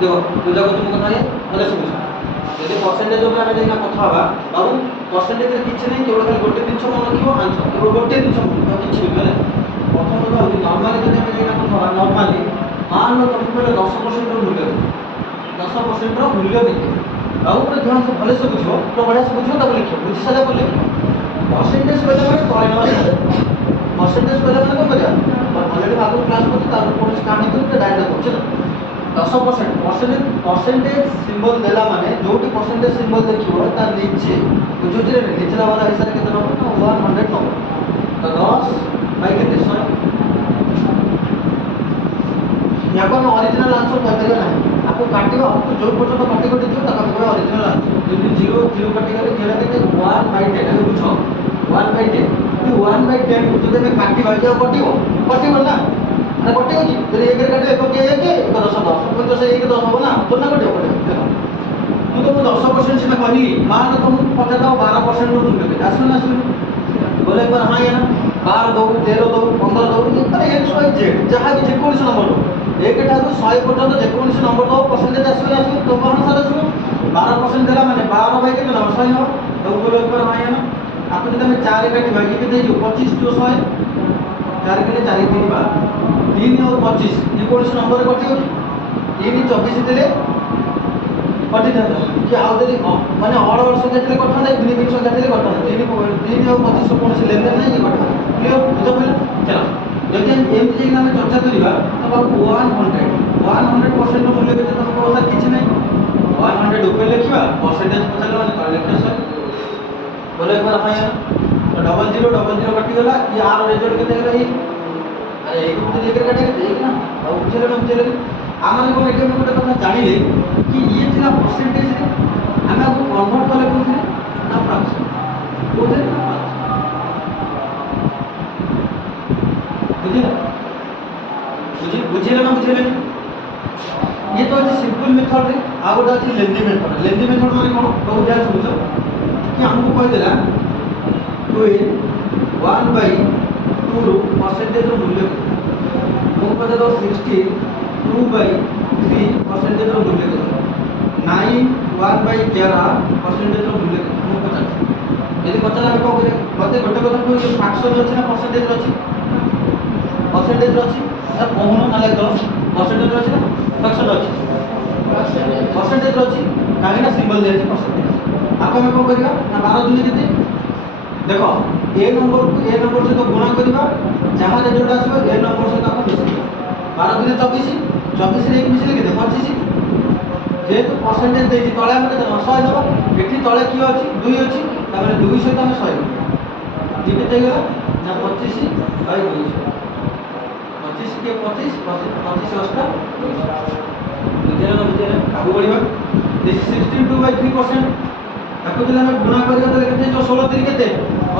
देखो बुझा को तुम कथा भले से बुझा यदि परसेंटेज ऊपर आमे देखना कथा हवा बाबू परसेंटेज रे किछ नै केवल खाली गोटे दिन मन रखियो आंसर केवल गोटे दिन मन तो किछ भी करे प्रथम तो होती नॉर्मली जदि आमे देखना कथा हवा नॉर्मली मान लो तुम पहले 10% रो मूल्य 10% रो मूल्य देखो बाबू पूरा ध्यान से भले से बुझो तो बढ़िया से बुझो तब लिखो बुझी सारा पर लिखो परसेंटेज कहले माने तळे न परसेंटेज कहले माने कोन बजा ऑलरेडी बाबू क्लास को तार कोन कहानी को डायरेक्ट होछ ना 10% परसेंटेज सिंबल देला माने जोटी परसेंटेज सिंबल देखियो तार नीचे बुझुछ रे नीचला वाला हिस्सा केते नंबर 100 नंबर तो 10 बाय केते 100 या को ओरिजिनल आंसर कह परियो ना आपको काटिबो आपको जो पर्यंत काटि काटि दियो तका कहबो ओरिजिनल आंसर यदि 0 0 काटि गले जेरा केते 1 बाय 10 आगे बुझो 1 बाय 10 ये 1 बाय 10 को जदि में काटि बाय जाओ कटिबो ना अरे कटिबो जी यदि 1 रे काटि 1 के 1 1 10 10 तो से 1 10 हो ना तो ना कटिबो देखो तो 10% से कहली मान तो तुम पचाता 12% रो तुम के आसो ना बोले एक बार हां या ना 12 दो 13 दो 15 दो ये पर एक्स वाई जेड जहां भी जे कोन से नंबर हो एक ठाकू 100 पर्यंत जे कोन से नंबर दो परसेंटेज आसो तो कौन सारा आसो 12% देला माने 12 बाय के ना 100 हो तो बोले एक बार हां या ना आप जब में 4 काटी भागी के देजो 25 जो 100 4 के 4 3 बार 3 और 25 जे कोन से नंबर कटि हो 3 24 देले कटि था कि आउ जदी माने और वर्ष देले कटन दे बिनी बिनी संख्या देले कटन 3 और 25 कोन से लेन देन नहीं कटन क्लियर बुझ पइला चलो जदि हम एम जे नाम चर्चा करिबा तब आपको 100% रो मूल्य केते तुमको ओसा किछ नै 100 ऊपर लिखिबा परसेंटेज पछले माने कर लिखते बोले एक बार हां तो 00 कटि गला ये आर रिजल्ट केते गला ये अरे एक तो लेकर काटे एक ना और चले आमाने को एके में गोटे कथा जानिले कि ये थिला परसेंटेज रे आमे आपको कन्वर्ट कले कोथि ना फ्रैक्शन कोथि बुझिले ना बुझिले ये तो है सिंपल मेथड रे आ गोटा अछि लेंदी मेथड माने कोन बहुत ध्यान से बुझो कि हमको कह देला 1/2 रो परसेंटेज रो मूल्य हमको पता तो 62/3 परसेंटेज रो मूल्य केते 9 परसेंटेज रो मूल्य केते हमको पता यदि पता हम को करे मते गोटे কথা कोइ फ्रैक्शन अछि ना परसेंटेज अछि या कोहनो ना ले 10 परसेंटेज अछि ना फ्रैक्शन अछि परसेंटेज अछि काहे ना सिंबल दे अछि परसेंटेज आप हम को करिया ना 12 दुनी केते देखो ए नंबर से तो गुणा करिबा जहां रिजल्ट आसबो ए नंबर से तो हम मिसिबा 12 दुनी 24 रे 1 मिसिले केते 25 जेहेतु परसेंटेज देछि तळे हम केते 100 देबो एठी तळे की अछि 2 अछि तापर 2 सहित हम 100 जे केते गला ना 25/200 25 के 25 25 अष्टा बुझेला आगु बढ़िबा दिस 62/3% ताको जला हम गुणा करियो तो केते जो 16 3 केते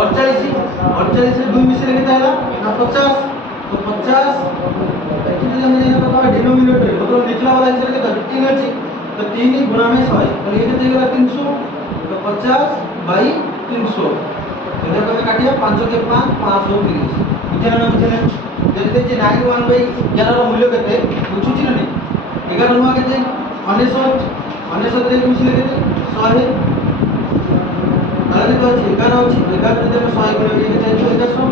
48 रे 2 मिसिले केते हला ना 50 तो 50 एठी जला हम जेना बतावा डिनोमिनेटर मतलब निचला वाला हिस्सा केते 3 अछि तो 3 गुणा में 100 तो ये केते गला 300 तो 50/300 तो देखो में काटिया 5 के 5 530 बुझेला ना बुझेला जदि जे 91/11 रो मूल्य केते बुझुची ना नहीं 11 नुआ केते 99 रे मिसिले केते 100 ताले तो अछि 11 अछि 11 रे हम 100 गुणा ये केते 400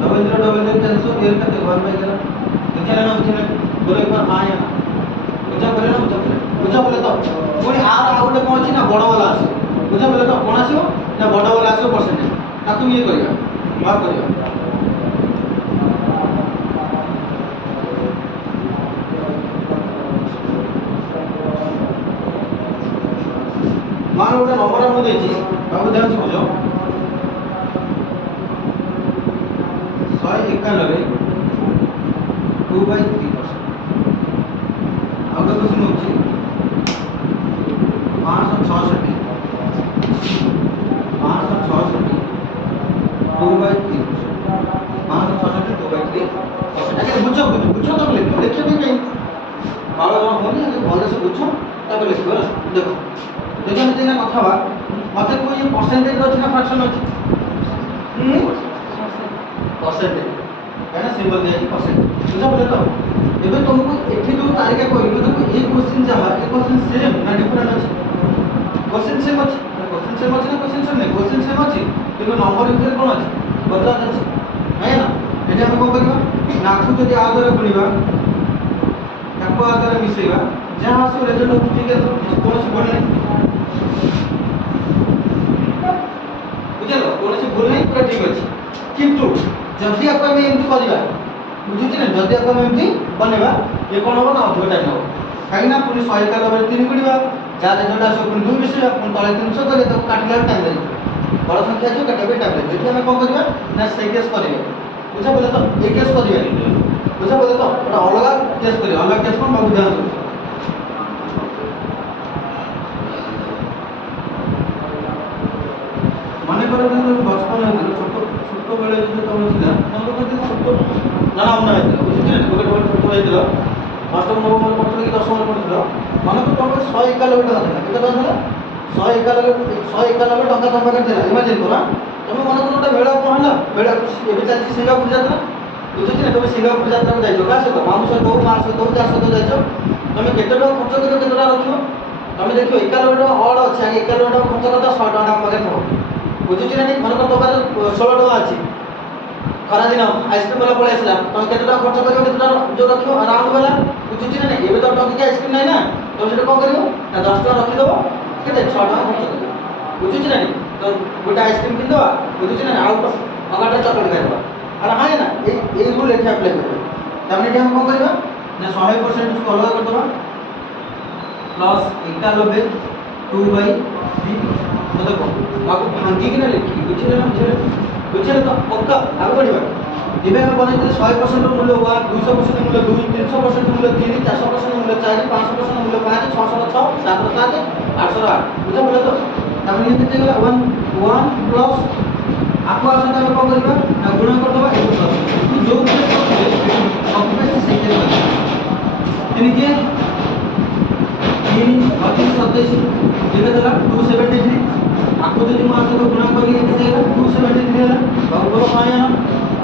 डबल 300 ये केते 1/11 बुझेला ना बुझेला बोले एक बार हां या बुझा बोले ना बुझा बोले तो पुनी आर आउट कोन अछि ना बड़ वाला आसी बुझा बोले तो कोन आसीओ ना बड़ वाला आसीओ परसेंटेज ताकू ये करिया मार करिया मान गोटे नंबर हम देछि बाबू ध्यान से बुझो 191 2/3% आगे क्वेश्चन होछि 566 2/3 566 2/3 आगे बुझो तब लिखो भी कहीं बाबा जमा होनी आगे भले से बुझो तब लिखो देखो देखो हम तेना कथा बा मते कोई ये परसेंटेज अछि ना फ्रैक्शन अछि परसेंटेज कहना सिंबल दे अछि परसेंटेज बुझा बोले तो ଏଠି ଯୋଉ ତାରିଖ କହିଲି ଦେଖ ଏ କ୍ୱେଶ୍ଚିନ୍ ଯାହା ଏ କ୍ୱେଶ୍ଚିନ୍ ସେମ୍ ନା ଡିଫରେଣ୍ଟ ଅଛି? क्वेश्चन सेम अच्छी क्वेश्चन सेम अच्छी ना क्वेश्चन सेम नहीं क्वेश्चन सेम अच्छी किंतु नंबर भितर कौन अच्छी बदलाव अच्छी है ना ये हम कौन करबा नाकु जदि आ द्वारा गुणिबा ताको आ द्वारा मिसेबा जहां आसो रिजल्ट हो ठीक है कौन से भूल नहीं बुझलो कौन से भूल नहीं पूरा ठीक अच्छी किंतु जदि आपण में एमती करबा बुझुची ना जदि आपण में एमती बनेबा ये कौन हो ना अधिक टाइम हो कहीं ना पुनी 100 का लेवल 3 गुणिबा जा रिजल्ट आसो पुनी 2 मिसेबा पुनी तळे 300 करे तो काटला टाइम लागे बड़ संख्या जो काटबे टाइम लागे जेठी हम कोन करबा ना से केस करबे बुझा बोले तो एक केस करबे बुझा बोले तो ओटा अलग केस करबे अलग केस कोन बाबू ध्यान दो माने करो कि बचपन में छोट छोट बेले जो तुम छिला मन को छोट ना ना हम ना बुझिले गोटे गोटे छोट होइतलो अष्टम नवम में पढ़ते कि दशम में पढ़ते मन को तुम 191 टका था केते टका था 191 टका तुम पाखे थिला इमेजिन करो तुम मन को गोटे मेला पहला मेला एबे चलछि सिंगापुर यात्रा बुझिछ ना तुम सिंगापुर यात्रा को जाइछो का से मामू से कहू मां से कहू जा से तो जाइछो तुम केते टका खर्च करियो केते टका रखियो तुम देखियो 91 टका ऑड अछि आगे 91 टका खर्च करता 100 टका हम पाखे थो बुझिछ ना नहीं मन को तो 16 टका अछि खरा दिन आइसक्रीम वाला पळे आसला तुम केते टका खर्च करियो केते टका जो रखियो राउंड वाला बुझिछ ना नहीं एबे तो टकी आइसक्रीम नहीं ना तुम सेटा कोन करियो ना 10 टका रखि दबो केते 6 टका खर्च करियो बुझिछ ना नहीं तो गोटे आइसक्रीम किन दबा बुझिछ ना आउट अगाटा चॉकलेट खाइबा अरे हां ना ए रूल एठी अप्लाई करियो तमने हम कोन करियो ना 100% उसको अलग कर दबा प्लस 91 2/3 तो देखो माको भांगी कि ना लिखी बुझिले ना बुझिले तो पक्का आगे बढ़िबा इबे हम बनेते 100% मूल्य 1 200% मूल्य 2 300% मूल्य 3 400% मूल्य 4 500% मूल्य 5 600 6 700 7 800 बुझा बोले तो तमने ये केते गला 1 प्लस आपको आसे हम कोन करबा ना गुणा कर दबा 1 प्लस तू जो केस करते सब पे से केस कर यानी कि 3 25 27 ये देला 273 आपको यदि मैं आसे को गुणा करली केते देला 273 देला बाबू बोलो पाया ना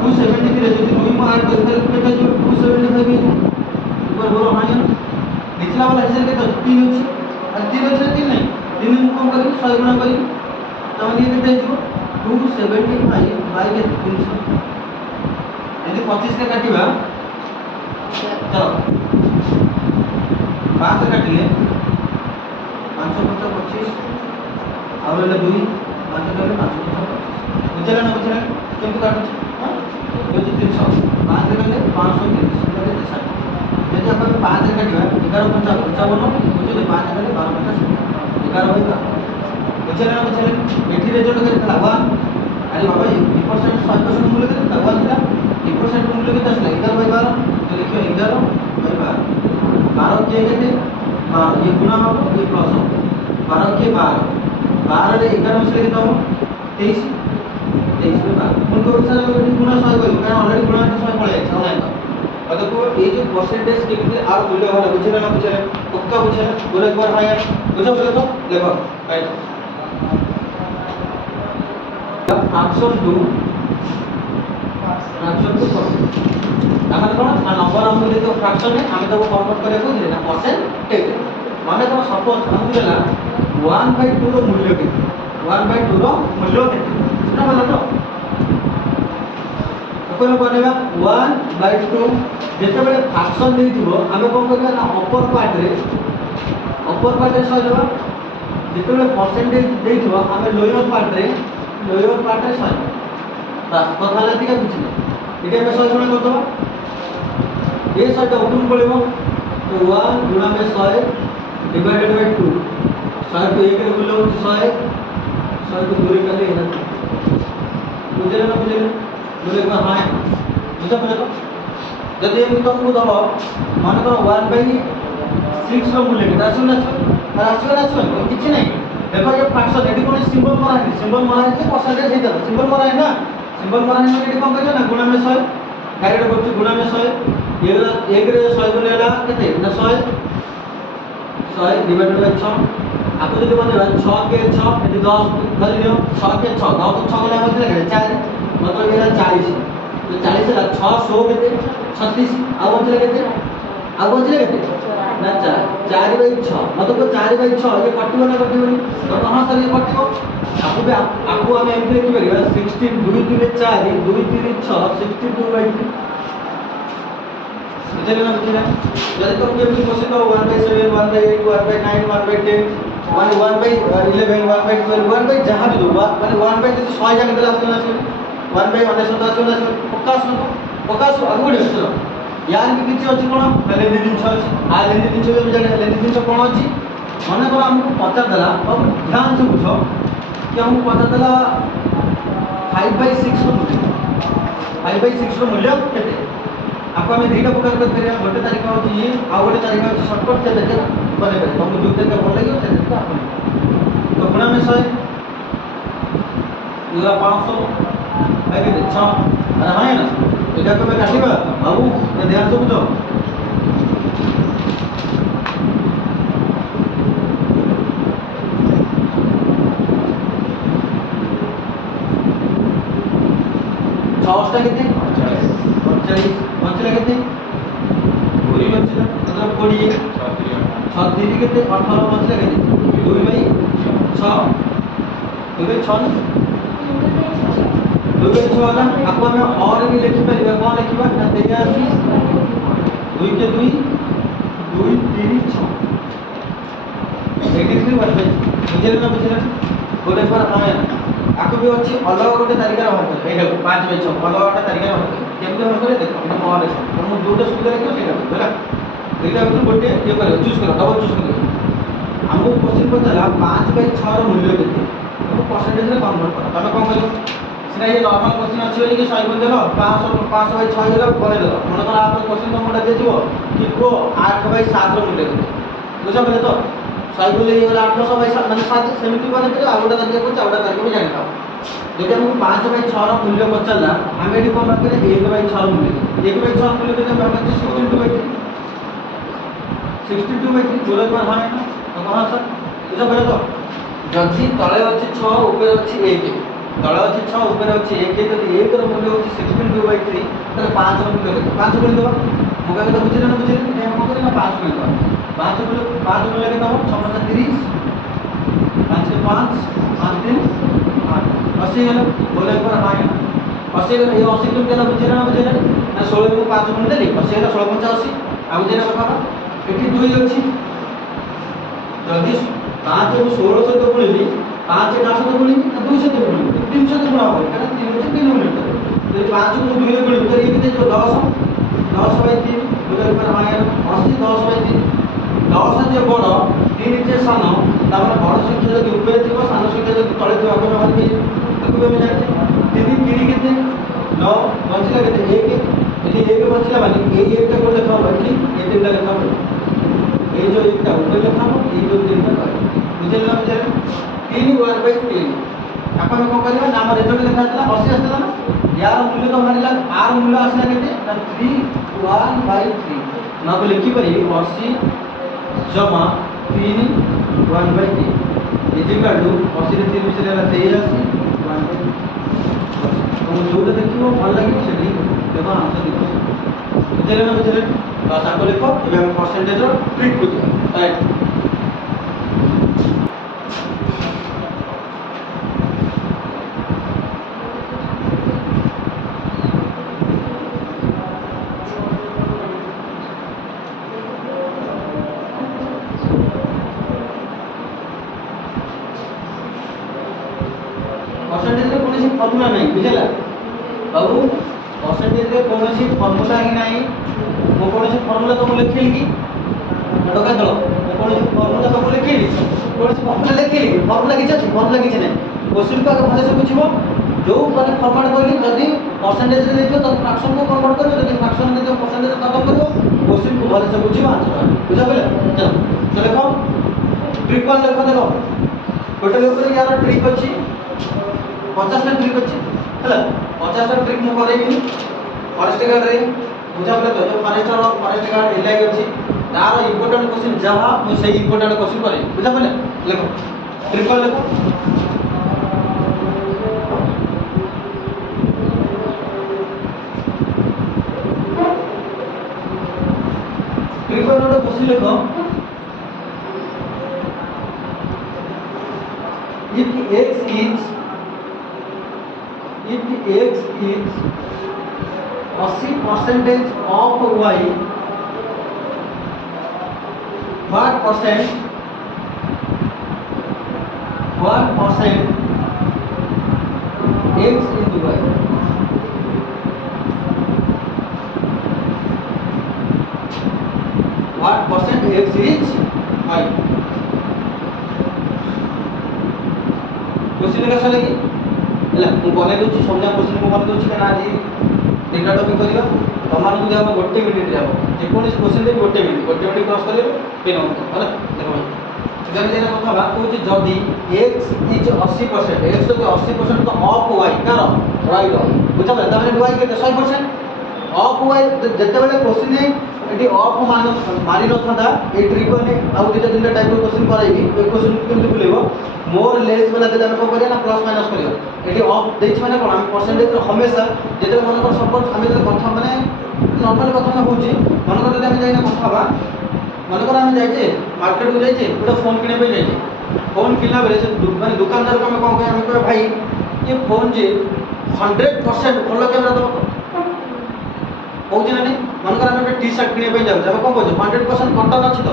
273 यदि 2 में ऐड कर देले केते जो 275 है ऊपर बोलो पाया ना निचला वाला हिस्सा केते 3 अछि और 3 अछि 3 नहीं 3 में कम करी 100 गुणा करी तो ये केते जो 275 बाय के 300 यदि 25 के काटिबा चलो 5 काटिले 5 25 और ले 2 5 काटिले 5 बुझले ना बुझले केमति काटछ हां ये 300 5 काटिले 530 काटे 60 यदि अपन 5 काटिबा 1155 बुझले 5 काटिले 1250 11 होइबा बुझले ना बुझले एठी रिजल्ट करला 1 अरे बाबा 1% 100% मूल्य के तब था 1% मूल्य के 10 लगे 11/12 तो लिखियो 11/12 12 के केते 12 ये गुणा हो ये प्लस हो 12 के 12 12 रे 11 मिले के तो 23 23/12 उनको अनुसार हम गुणा 100 करियो कारण ऑलरेडी गुणा 100 पळे छै ऑनलाइन तो देखो ये जो परसेंटेज केते आर मूल्य वाला बुझले ना बुझले पक्का बुझले बोले एक बार भाई बुझो बोले तो देखो राइट फ्रैक्शन 2 कौन ना नंबर हम ले तो फ्रैक्शन है हमें तो कन्वर्ट करे को ना परसेंटेज माने कोन सपोज हम देला 1/2 रो मूल्य के 1/2 रो मूल्य के ना बोला तो कोन बनेबा 1/2 जेते बेले फ्रैक्शन दे दिबो हमें कोन करबा ना अपर पार्ट रे 100 देबा जेते बेले परसेंटेज दे दिबो हमें लोअर पार्ट रे 100 बस कथा लाती का कुछ नहीं इटे में 100 गुणा कर दो ये 100 टा ऊपर पड़ेगा तो 1 गुणा में 100 डिवाइडेड बाय 2 100 को 1 रे बोलो 100 को दूर करले है बुझले ना बुझले बोले का हां बुझा बोले तो जदि हम तुमको दबो मान करो 1/6 रो मूल्य के राशि ना किछ नहीं देखो ये फ्रैक्शन एडी कोन सिंबल मरा है परसेंटेज हे दबो सिंबल मरा है ना सिंबल मरा है एडी कोन करियो ना गुणा में 100 डायरेक्ट करछ गुणा में 100 1 रे 100 बोलेला केते ना 100 डिवाइडेड बाय 6 आपको जदि बनेबा 6 के 6 यदि 10 धरि लियो 6 के 6 10 को 6 गुणा में 4 मतलब ये 40 तो 40 ला 600 केते 36 आ बचले केते ଆଉ ବଞ୍ଚିଲେ କେତେ ନା 4/6 ମତେ କହ 4/6 ଇଏ କଟିବ ନା କଟିବନି ତ ହଁ ସାର୍ ଇଏ କଟିବ आपको हम एमपी लिखि परिबा 16 2 3 4 2 3 6 62/3 बुझले ना बुझले जदि तुम के भी क्वेश्चन तो 1/7 1/8 1/9 1/10 1/11 1/12 1 जहां भी दो माने 1 जदि 100 जगह देला आसे ना 1/19 आसे ना 50 आगु बढ़े चलो यार भी किछि अछि कोन लेंदी दिन छ अछि आ लेंदी दिन छ भी जाने लेंदी दिन छ कोन अछि माने को हमको पचार देला अब ध्यान से बुझो कि हमको पता चला 5/6 रो मूल्य 5/6 रो मूल्य केते आपको हमें दुईटा प्रकार कर करिया गोटे तारीख होची ये आ गोटे तारीख होची शॉर्टकट से देखे बने करे तुमको जो तरीका भल लागियो से तरीका आपन तो गुणा में 100 इला 500 है के 6 अरे हां है ना एटा को मैं काटिबा बाबू ये ध्यान से बुझो छावस्टा कितने 48 बचला कितने पूरी बचला मतलब 20 36 कितने 18 बचला कितने 2/6 2/6 2/6 ना आपको हमें और भी लिखि परिबा कोन लिखिबा ना 83 2 के 2 2 3 6 83 बचला बुझले ना बुझले गोटे पर आया आपको भी अच्छी अलग गोटे तारिका बाहर कर एटा 5/6 अलग गोटे तारिका बाहर कर केमते बाहर करे देखो हम और देखो हम जोटा सुविधा लिखो सेटा होला एटा भी गोटे ये करो चूज करो डबल चूज करो हमको क्वेश्चन पचला 5/6 रो मूल्य केते हमको परसेंटेज रे कन्वर्ट करो तमे कोन करियो सिना ये नॉर्मल क्वेश्चन अछि बोली कि 100 देलो 500/6 देलो करे देलो मन कर आप क्वेश्चन तो मोटा दे दिबो कि को 8/7 रो मूल्य केते बुझा पले तो 100 बोले ये 800/7 माने 7 सेमिति बने करे आउटा तारिका को चाउटा तारिका भी जानि पाओ जदि हमको 5/6 रो मूल्य पचला हम एडी कोन बात करे 1/6 रो मूल्य 1/6 रो मूल्य केते हम बात 62/3 जोले पर हां ना तो कहां सर बुझा पले तो जदि तळे अछि 6 ऊपर अछि 1 तळे अछि 6 ऊपर अछि 1 जदि 1 रो मूल्य अछि 62/3 तले 5 रो मूल्य केते 5 बोल दबा मो कहले बुझिले ना बुझिले ए हम करे ना 5 बोल दबा 5 बोले 5 बोले केते हो 6 30 5 से 5 5 3 8 80 गलो बोले पर हां ना 80 गलो ये 80 तुम केना बुझिले ना 16 को 5 गुण देली 80 गलो 16 85 आ बुझिले कथा एठी 2 अछि जदि 5 को 16 से तो गुणिली 5 का से तो गुणिली 2 से तो गुणिली 3 से तो गुणा हो कारण 3 से 3 मिनट तो 5 को 2 से गुणिली तो ये कितने जो 10/3 बोले पर हां 80 10/3 10 जे बड़ 3 जे सान तापर बड़ संख्या जदि ऊपर थिबो सान संख्या जदि तळे थिबो आपण बाहर के ताको भी जाने 3 3 कितने 9 बचला केते 1 एठी 1 बचला माने ए 1 टा को लिखा हो एठी ए 3 टा लिखा हो ए जो 1 टा ऊपर लिखा हो ए जो 3 टा करे बुझले ना बुझले 3 1/3 आपण को करबा नाम रिजल्ट लिखा था 80 आसला ना यार मूल्य तो बाहरला आर मूल्य आसला केते ना 3 1/3 ना को लिखि परि 80 जमा 3 1/3 इजिकल टू 80 रे 3 मिसले ला 83 1/3 तो जोटा देखियो भल लागि सेठी देखो आंसर लिखो बुझले ना बुझले तो साको लिखो एबे हम परसेंटेज रो ट्रिक बुझो राइट परसेंटेज रे कोनोसी फार्मूला नहीं बुझला बाबू परसेंटेज रे कोनोसी फार्मूला ही नहीं मो कोनोसी फार्मूला तो लिखिल की डका दलो मो कोनोसी फार्मूला तो लिखिल कोनोसी फार्मूला लिखिल फार्मूला किछ अछि फार्मूला किछ नहीं क्वेश्चन को आगे भले से बुझिबो जो माने फॉर्मेट करली जदी परसेंटेज रे लिखो तो फ्रैक्शन को कन्वर्ट करो जदी फ्रैक्शन में तो परसेंटेज खत्म करो क्वेश्चन को भले से बुझिबो आंसर बुझा गेले चलो तो देखो ट्रिक वन देखो देखो टोटल ऊपर यार ट्रिक अछि 50 टा ट्रिक अछि हला 50 टा ट्रिक मु करेबी फॉरेस्ट गार्ड रे बुझा पले तो जो फॉरेस्ट गार्ड एलाई अछि तार इंपोर्टेंट क्वेश्चन जहा मु से इंपोर्टेंट क्वेश्चन करे बुझा पले देखो ट्रिक वन देखो त्रिकोण बसी लिख if x is 80% of y, what percent x into y? What percent x is y? Question का सर की ହେଲା ମୁଁ ବନେଇ ଦଉଛି ସମଝା क्वेश्चन ମୁଁ ବନେଇ ଦଉଛି କାରଣ ଆଜି ଦିଟା ଟପିକ କରିବା ତମମାନଙ୍କୁ ଦେବ 1 ମିନିଟ ରେ ହେବ ଯେକୌଣସି क्वेश्चन ଦେ 1 ମିନିଟ କ୍ରସ କଲେ ପେ ନମ୍ବର ହେଲା ଦେଖ ଭାଇ ଯଦି ଏଇଟା କଥା ବାत କହୁଛି ଯଦି x is 80% x ଯଦି 80% ତ ଅଫ y କାର y ର ବୁଝା ତା ମାନେ y କେତେ 100% ଅଫ y ଯେତେବେଳେ क्वेश्चन एटी ऑफ मान मारी न था ए ट्रिक ने आ दुटा तीन टाइप रो क्वेश्चन कराइबी ए क्वेश्चन केमति बुलेबो मोर लेस वाला देला हम करिया ना प्लस माइनस करिया एटी ऑफ देछ माने कोन हम परसेंटेज हमेशा जेते मन को सपोज हम जे कथा माने नॉर्मल कथा ना होची मन को जदि हम जाइना कथा बा मन को हम जाइछे मार्केट को जाइछे गोटे फोन किने पे जाइछे फोन किनला बेले से माने दुकानदार को हम कोन कहि हम कहे भाई ये फोन जे 100% भलो कैमरा दबो कौन ना मनकर आम टी सार्ट किने जाऊँ कौन कह 100% कटन अच्छी तो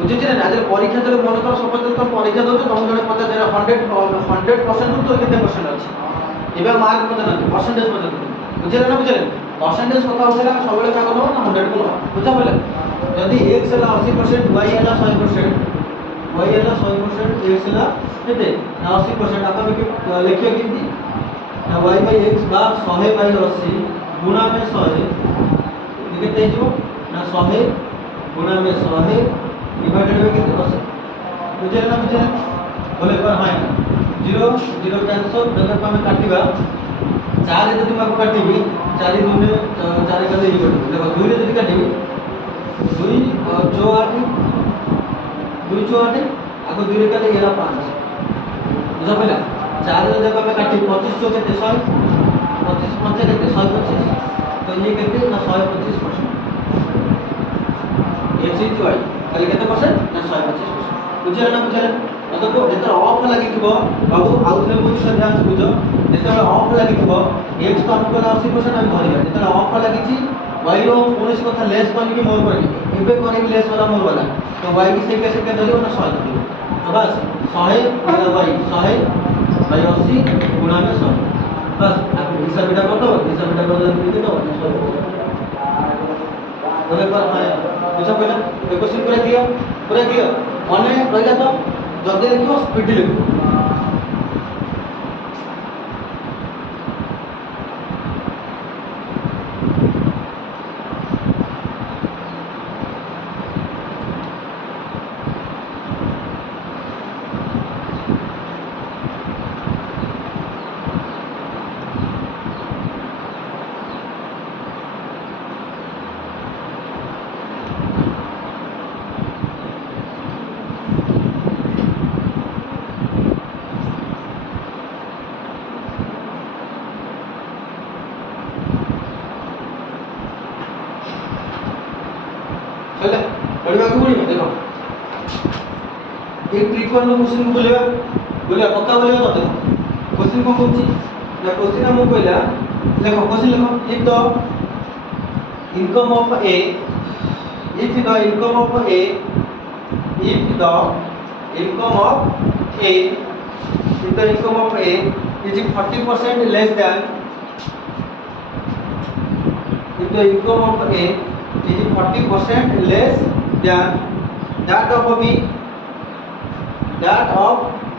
बुझे ना आज परीक्षा देते मनकर सपोज तुम परीक्षा दौ तुम जब पचास 100% तो केते परसेंट अच्छी ए मार्क पचार परसेंटेज पचार बुझे ना बुझे परसेंटेज कथा होता है सब क्या ना 100 को बुझा पड़े जदि एक्स है 80% वाई है 100% वाई है 100% एक्स है केते 80% आप लिखिए कि वाई बाई एक्स बा 100 बाई 80 गुणा में 100 केते हो ना 100 गुणा में 100 डिवाइडेड बाय केते 80 बुझे ना बोले पर हां 0 0 कैंसिल जब हम काटिबा 4 जदि हम काटिबी 4 2 ने 4 का दे देखो 2 रे जदि काटिबी 2 जो 8 2 जो 8 आको 2 रे काटे गेला 5 बुझा पड़ा 4 जब हम काटी 25 जो केते 100 25 5 केते 125 तो ये कहते हैं ना 125% ये चीज वाई खाली कितने परसेंट ना 125% बुझे ना बुझे तो को जेतर ऑफ लागि थबो बाबू आउथले बुझ से ध्यान से बुझो जेतर ऑफ लागि थबो x को हमको 80% हम धरिबा जेतर ऑफ लागि छी y रो कोनोसी कथा लेस करनी कि मोर करनी एबे करनी लेस वाला मोर वाला तो y की से कैसे धरिबो ना 100 धरिबो तो बस 100 y 100 बाय 80 गुणा में 100 बस आप हिसाब बेटा कर दो हिसाब बेटा कर दो बोले पर बुझा पड़ा ए क्वेश्चन पूरा क्लियर मने रहिला तो जल्दी लिखो स्पीड लिखो चले पढ़िबा को पड़िबो देखो एक त्रिकोण नो क्वेश्चन को बोलिबा पक्का बोलिबा तो देखो क्वेश्चन को कहूची ना क्वेश्चन हम कहला देखो क्वेश्चन लिखो if the income of A if the income of a if the income of a if the income of a is 40% less than if the income of a is 40% less than that of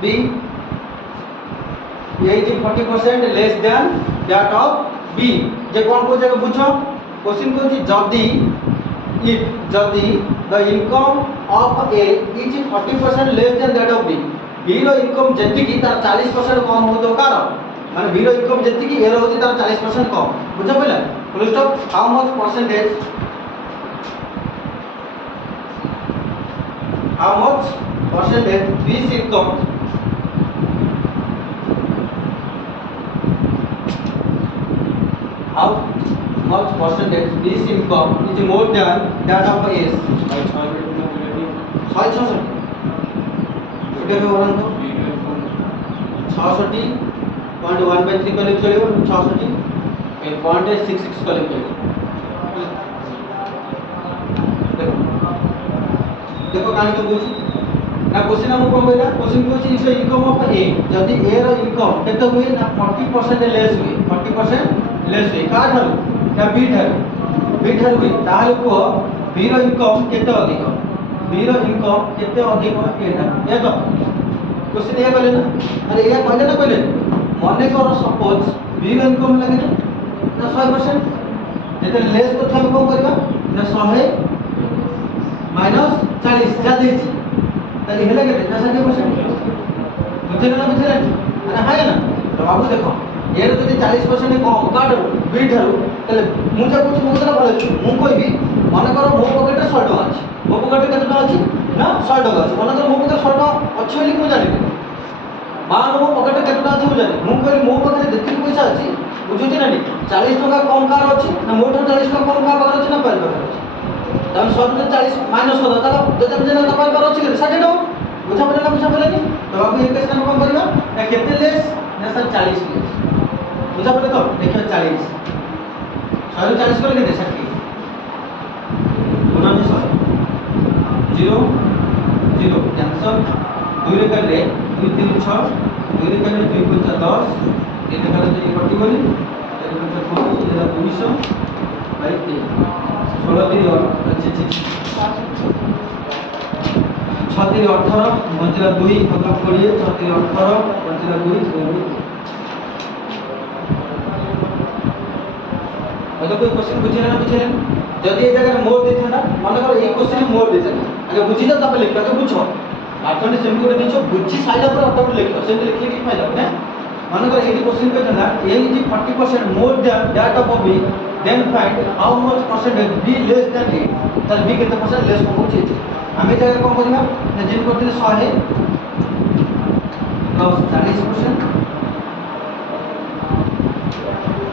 b a is 40% less than that of b जे कौन को जगह बुझो question को जदी if जदी the income of a is 40% less than that of b b रो income जति की तार 40% कम हो तो कार माने b रो इनकम जति की ए रो होची तार 40% कम बुझा पइला full stop how much percentage this income how much percentage this income is more than that of S. 666 এটা কে বলেন তো 66.1/3 কলে চলিব 66.66 কলে চলিব देखो कहानी को पूछ ना क्वेश्चन हम कौन बोला क्वेश्चन पूछ इज द इनकम ऑफ ए यदि ए रो इनकम केते हुए ना 40% लेस हुए 40% लेस हुए का धरु ना बी धरु हुए ताहले को बी रो इनकम केते अधिक बी रो इनकम केते अधिक एटा ये तो क्वेश्चन ये कहले ना अरे ये कहले ना कहले माने करो सपोज बी रो इनकम लगे ना 100% जेते लेस को हम को करबा ना 100 माइनस 40 जा देछि ताले हेला के ना 60% बुझे ना अरे हाय ना तो बाबू देखो ये रो जदी 40% कम काट बी धरु ताले मु जा कुछ मु जरा बोले मु कहबी माने करो मो पॉकेट 100 टका अछि मो पॉकेट केते टका अछि ना 100 टका अछि माने करो मो पॉकेट 100 टका अछि बोली मु जानि मान मो पॉकेट केते टका अछि मु जानि मु कहली मो पॉकेट जेति पैसा अछि बुझुछि ना 40 टका कम कार अछि ना मोर 40 टका कम कार पाकर अछि ना पार पाकर अछि तब 100 40 माइनस कर दो जब जब ना पार पार अछि 60 टका बुझा पड़ला नि तो बाबू एक केस में कौन करबा ना केते लेस ना सर 40 लेस बुझा पड़े तो देखियो 40 140 कर केते 60 गुणा 100 0 0 कैंसल 2 रे कर ले 2 3 6 2 रे कर ले 2 5 10 3 रे कर ले 1 कटि गली 200 बाई 3 16 3 और अच्छे 6 18 बंचला 2 मतलब 20 6 18 बंचला 2 मतलब कोई क्वेश्चन बुझे ना जदी ए जगह मोर देथे ना माने कर ए क्वेश्चन मोर देथे आगे बुझी जा तब लिख के बुझो आठने सेम को नीचो बुझी साइड पर तब लिख से लिखले की फायदा ना माने कर ए क्वेश्चन के ना A is 40% more than that of B then find how much percentage B less than A तब बी केते परसेंट लेस को होची हमें जगह कोन करबा ना जिन करते 100 प्लस 40%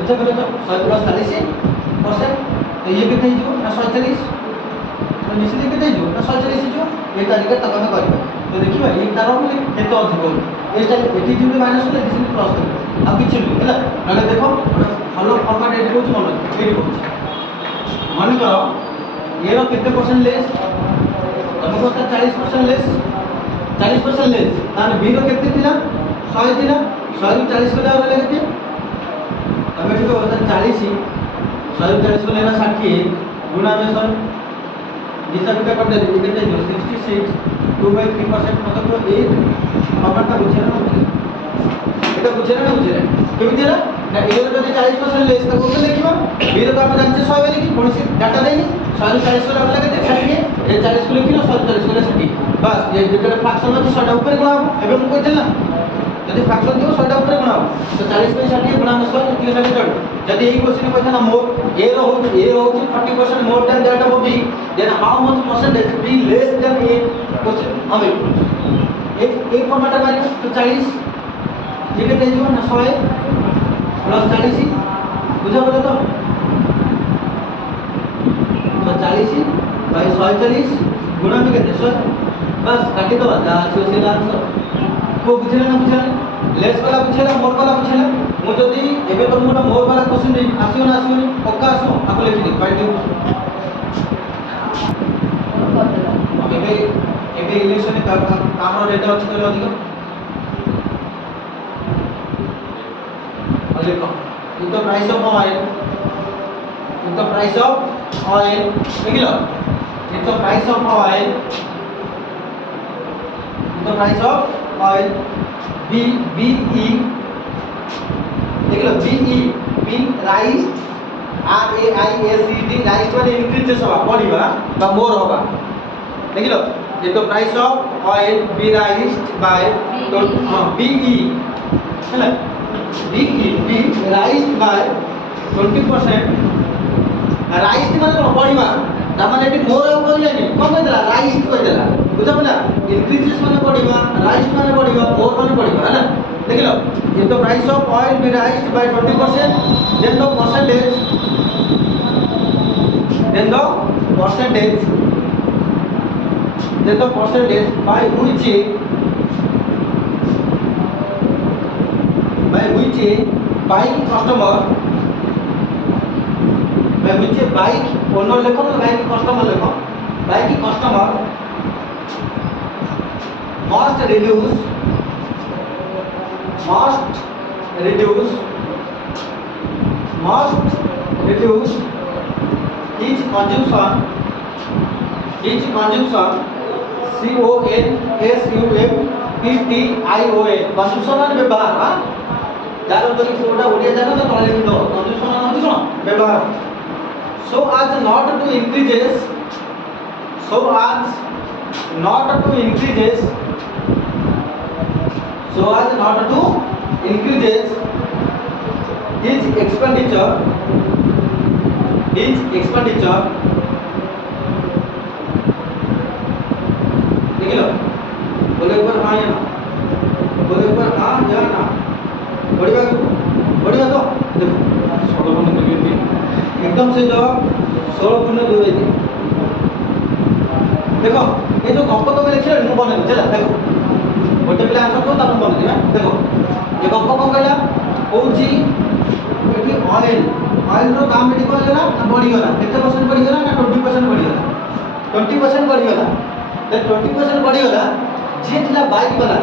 अच्छा बोले तो 100 प्लस 40% तो ये कितने जो ना 140 तो निश्चित कितने जो ना 140 जो ये तरीका तक हमें करबा तो देखिबा ये तार में केते अधिक हो ये स्टाइल एटी जो माइनस होले दिस प्लस कर अब किछ नहीं है ना देखो फॉलो फॉर्मेट एडी को मन एडी को मन करो ये रो कितने परसेंट लेस तुमको 40% लेस 40% लेस तान बी रो कितने थिला 100 थिला 100 ରୁ 40 को जाओ लेके तमे ठीक होता 40 100 ରୁ 40 को लेना 60 गुणा में 100 जिसका भी कर दे कितने जो 66 2/3% मतलब तो 8 पावर का बुझे ना এটা বুঝে না বুঝে না কেমতি না না এর যদি 40% লেস তাহলে কত লিখবা বি র তো আমরা জানছি 100 বলি কি কোনসি ডাটা দেইনি 100 40 করে আমরা লাগে 60 এ 40 করে লিখিলো 140 করে 60 বাস এই যেটা ফ্র্যাকশন আছে 100 টা উপরে গুণাবো এবে মু কইছিল না যদি ফ্র্যাকশন দিও 100 টা উপরে গুণাবো তো 40 করে 60 গুণা 100 তো 3 চড় যদি এই কোশ্চেন কইছে না মোর এ র হচ্ছে 40% more than that of B then how much percentage B less than A question আমি এই ফর্মেটটা পাই তো 40 ये कितने जो ना 100 प्लस 40 बुझा बोले तो 40 बाई 140 गुणा में कितने 100 बस काटी दो दा से आंसर को बुझले ना बुझले लेस वाला बुझले मोर वाला बुझले मु जदी एबे तो मोर वाला क्वेश्चन दे आसियो ना आसियो पक्का आसो आको लिखि दे पाइ दियो एबे इलेक्शन का कामर डेटा अछि तो अधिक देखो in the price of oil in the price of oil देखिलो in the price of oil in the price of oil B B E देखिलो B E B raise R A I S E D raise वाले increase होबा बढ़िबा बा more होबा देखिलो in the price of oil be raise by तो B E हैला be राइज्ड bye 20% राइज्ड माने कोन बढ़िबा ता माने एटी मोर कोन जानि कोन कहला राइज्ड कहला बुझा पला इंक्रीजेस माने बढ़िबा राइज्ड माने बढ़िबा मोर माने बढ़िबा है ना देखिलो if the price of oil be raised by 20% then the percentage then the percentage by which bike customer by which bike owner lekho na bike customer lekho bike customer must reduce each consumption consumption মানে ব্যবহার হ্যাঁ যারা যদি পুরোটা ওড়িয়া জানো তো তাহলে কিন্তু consumption মানে হচ্ছে কোন ব্যবহার so as not to increases his expenditure देख लो बोले ऊपर हाँ या ना बोले ऊपर हाँ या ना बढ़िया तो देखो 16 गुण देंगे एकदम से जवाब 16 गुण देवे देखो ये जो गप तो लिखे मु बने चला देखो गोटे पिला आंसर को तापर बने दिबा देखो ये गप कोन कहला होउची एठी ऑयल रो दाम एठी कहला ना बढ़ी गला केते परसेंट बढ़ी गला ना 20% बढ़ी गला 20% बढ़ी गला 20% बढ़ी गला जे थिला बाइक वाला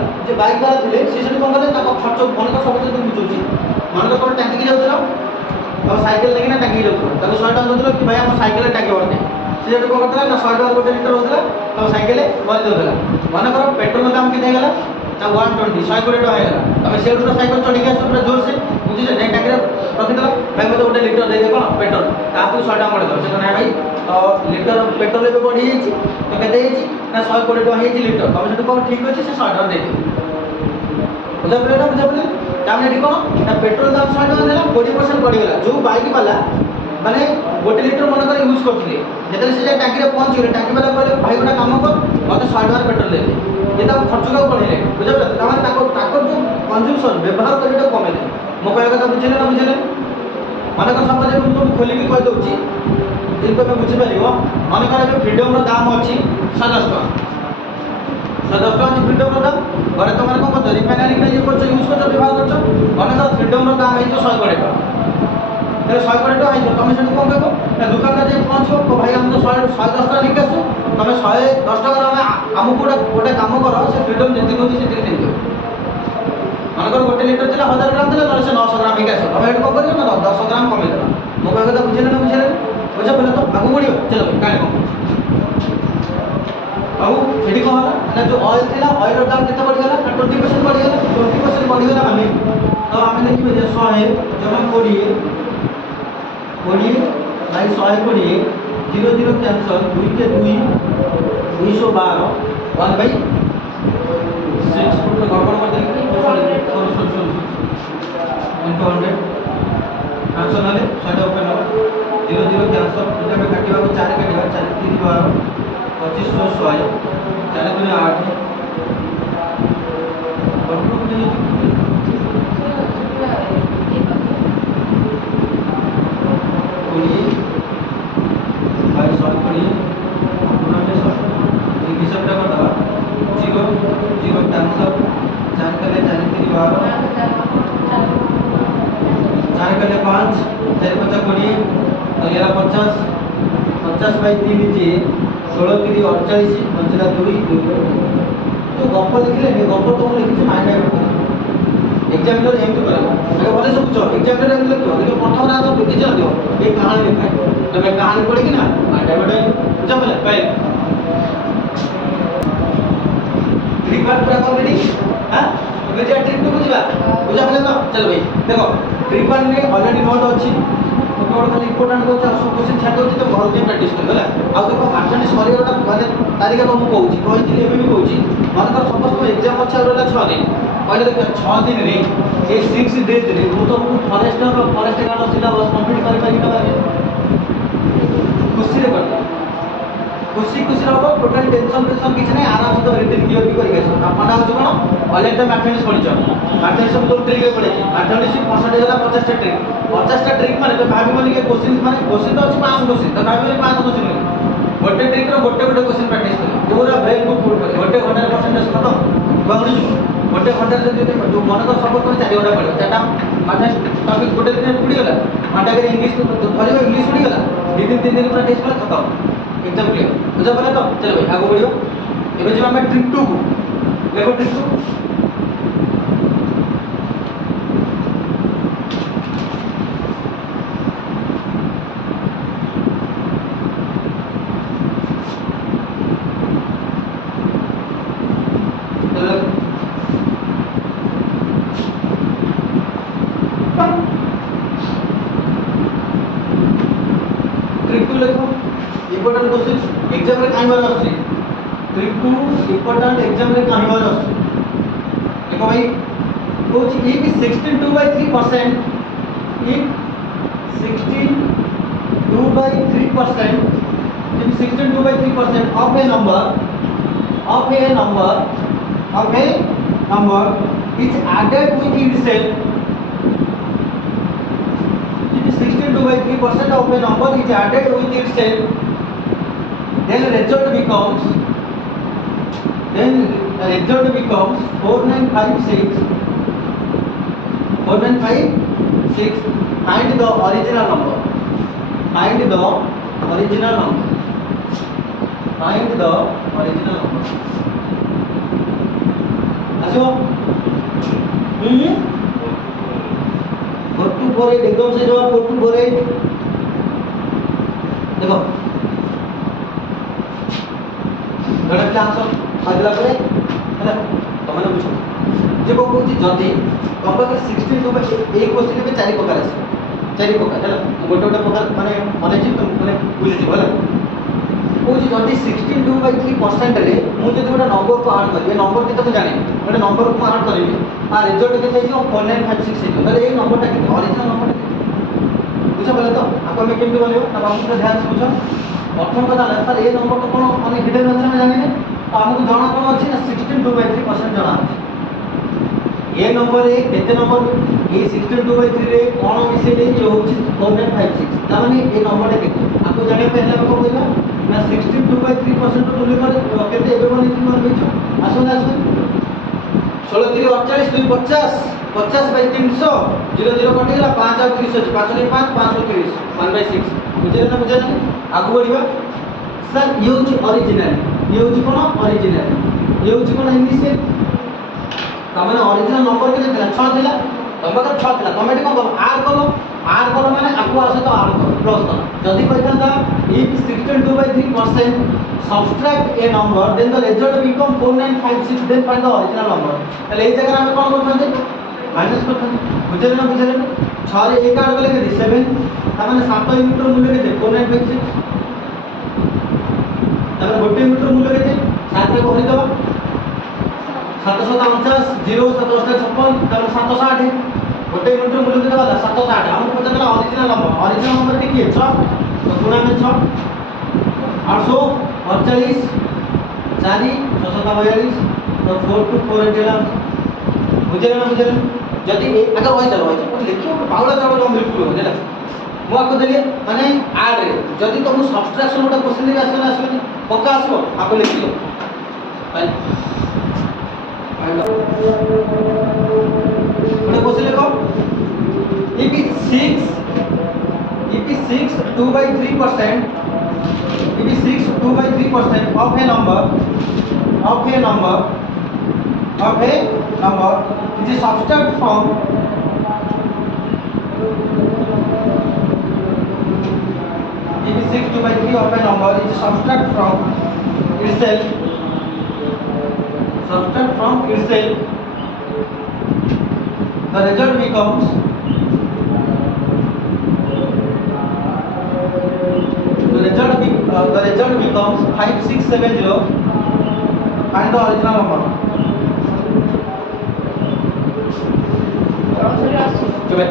थिले से सेठी कोन करे ताको खर्च मन का सब जति बुझुची मन का सब टंकी जाउतला और साइकिल लेके ना टंकी जाउतला ताको 100 टका दउतला कि भाई हम साइकिल टंकी वरते से जेट कोन करतला ना 100 टका गोटे लीटर होतला तो साइकिल भर दउतला मन कर पेट्रोल दाम केते गला ता 120 100 टका हे गला तमे सेठू साइकिल चढ़ी के आसो पूरा जोर से बुझिले नै टंकी रखिदला भाई मते गोटे लीटर दे दे कोन पेट्रोल तापु 100 टका पड़े से ना भाई तो लीटर पेट्रोल पे बढ़ी जाइए तो केते जाइए ना 120 टका हे लीटर तमे सेठू कहो ठीक अछि से 100 टका दे दे बुझा पड़े तामे एठी कोन ना पेट्रोल दाम 100 टका देला 20% बढ़ी गला जो बाइक वाला माने गोटे लीटर मन कर यूज करथिले जेतले से टंकी रे पहुंच गले टंकी वाला कहले भाई गोटा काम कर मते 100 टका पेट्रोल दे दे ये ता खर्च का बढ़िले बुझा पड़े तामे ताको जो कंजम्पशन व्यवहार करिटा कमेले मो कहया कथा बुझिले ना बुझिले माने कर समझ मु तुम खोली के कह दउची जिनको मैं बुझी पारिबो माने कर फ्रीडम रो दाम अछि 710 टका फ्रीडम रो दाम घरे तो माने कोन रिफाइनरी के यूज करछ व्यवहार करछ माने कर फ्रीडम रो दाम है 120 टका तेरे 120 टका है तुम से कोन कहबो ना दुकानदार जे पहुंचो तो भाई हम तो 110 टका लिख आसु तुम 110 टका में हमको गोटे काम करो से फ्रीडम जति होची से दे दियो माने कर गोटे लीटर चला 1000 ग्राम देला तो से 900 ग्राम लिख आसो तुम एड को करियो ना 10 ग्राम कमे देला मो कहबो तो बुझले ना बुझले बुझा पहले तो आगु बढ़ियो चलो काहे को आउ एडी को होला ना जो ऑयल थिला ऑयल रो दाम केते बढ़ी गला 20% बढ़ी गला 20% बढ़ी गला माने तो हमें देखिबे जे 100 जमा 20 बाई 120 00 कैंसल 2 के 2 212 1 बाई 6 फुट गड़बड़ कर देली सॉरी इनटू 100 आंसर नाले 100 ओपन हो 00 कैंसल एटा में काटिबा को 4 काटिबा 4 3 12 25 100 4 2 8 गड़बड़ कर देली भाई सॉल्व करिए हिसाब टा बताओ 0 कैंसल 4 करे 4 3 12 4 करे 5 4 5 20 तो ये 50 50 बाई 3 जे 16 3 48 बचला 2 तो गप लिखले नि गप तो लिखि माय माय एग्जामिनर एमटी करबो आगे बोले सब पूछो एग्जामिनर एमटी लिखो लेकिन प्रथम रात बुद्धि चल दियो ये कहानी लिखाय तबे कहानी पढ़ी कि ना आटे बुझा पले भाई ट्रिक पूरा कंप्लीट हां अब जे ट्रिक टू बुझबा बुझा पले तो चल भाई देखो ट्रिक वन में ऑलरेडी नोट अछि तो नोट खाली इंपोर्टेंट को सब क्वेश्चन छाड़ दोछि तो घर के प्रैक्टिस कर होला आ देखो आठनी सरियोटा माने तारीख तो मु कहूची कहछि एबे भी कहूची मान कर सपोज को एग्जाम अछि और 6 दिन पहले देख 6 दिन रे ए 6 डेज रे मु तो फॉरेस्ट गार्ड सिलेबस कंप्लीट कर पारि ना खुशी रे कर खुशी खुशी रहो टोटल टेंशन किसी नहीं आराम से रिटर्न क्लियर भी करिके आसो आपन हो कोन ऑलरेडी तो मैथमेटिक्स पढिछ मैथमेटिक्स में तो ट्रिक पढे मैथमेटिक्स परसेंटेज होला 50 टा ट्रिक 50 टा ट्रिक माने तो भाबी बोली के क्वेश्चन माने क्वेश्चन तो अछि 5 क्वेश्चन तो भाबी बोली 5 क्वेश्चन गोटे ट्रिक रो गोटे क्वेश्चन प्रैक्टिस करे पूरा ब्रेन को फुल करे गोटे 100% खत्म बाउंडी गोटे घंटा जदि जो मन को सब को 4 घंटा पड़े चारटा माथे टॉपिक गोटे दिन पड़ी गला घंटा के इंग्लिश धरियो इंग्लिश पड़ी गला 2 दिन प्रैक्टिस करे खत्म एकदम क्लियर बुझा पड़े तो चलो भाई आगो बढ़ियो एबे जे हम ट्रिक 2 को देखो ट्रिक 2 लिखो इंपोर्टेंट क्वेश्चन एग्जाम रे काई बार आछी ट्रिक 2 इंपोर्टेंट एग्जाम रे काई बार आछी देखो भाई coach if 62/3% if 62/3% if 62/3% of a number is added with itself if 62/3% of a number is added with itself then result becomes 4956 find the original number आसो four to four eight एकदम से जवाब 4248 देखो जड़े के आंसर आगला परे हैला तमने बुझो जे को कहूची जदी तुम पाखे 62 बाय ए क्वेश्चन में 4 प्रकार আছে 4 प्रकार हैला गोटे गोटे प्रकार माने माने जी तुम माने बुझी छी हैला कहूची जदी 62/3% रे मु जदी गोटे नंबर को ऐड करी ए नंबर केते तो जाने गोटे नंबर को ऐड करी आ रिजल्ट केते हियो 4956 हियो ताले ए नंबर ता केते ओरिजिनल नंबर बुझा पले तो आप हमें केमते बोलियो तब हमको ध्यान से बुझो प्रथम कथा सर ए नंबर तो कोन माने हिडन अछि हम जाने तो हमको जाना कोन अछि ना 62/3% जाना अछि ए नंबर ए केते नंबर ए 62/3 रे कोन मिसे दे जो होछि 4956 ता माने ए नंबर केते आपको जाने पहले हमको कहला ना 62/3% तो तुले कर केते एबे बने कि मान बेचो आसो 16 3 48 2 50 50/300 00 कटिगला 5 और 30 अछि 5 ने 5 530 1/6 बुझे ना बुझे ना आगु बढ़िबा सर ये होछि ओरिजिनल ये होछि कोन ओरिजिनल ये होछि कोन इंग्लिश में तमने ओरिजिनल नंबर के देला 6 दिला तम का 6 दिला तमे कोन करो आर करो माने आकु आसे तो आर करो प्लस करो जदी कहता if 62/3% subtract a number then the result become 4956 then find the original number तले ए जगह हम कोन करथांते माइनस करथांते बुझले ना 6 रे 1 ऐड करले के 7 ता माने 7 यूनिट मूल्य केते 4956 तब गोटे यूनिट मूल्य केते 7 रे भरि दबा 749 0 756 तब 760 गोटे यूनिट मूल्य केते वाला 760 हम पचतला ओरिजिनल नंबर ठीक है 6 तो गुणा में 6 848 4 642 तो 4 to 4 एला बुझले ना जदी अगर वही चलो कुछ लिखियो पावला चलो जो बिल्कुल हो जाला मु आपको देले माने ऐड रे जदी तुम सब्ट्रैक्शन गोटा क्वेश्चन रे आसो पक्का आसो आप लिख लो फाइन गोटे क्वेश्चन लिखो if is 6 2/3% if is 6 2/3% of a number which is subtract from if is 6 2/3 of a number which is subtract from itself the result becomes the result becomes 5670 find the original number चुपे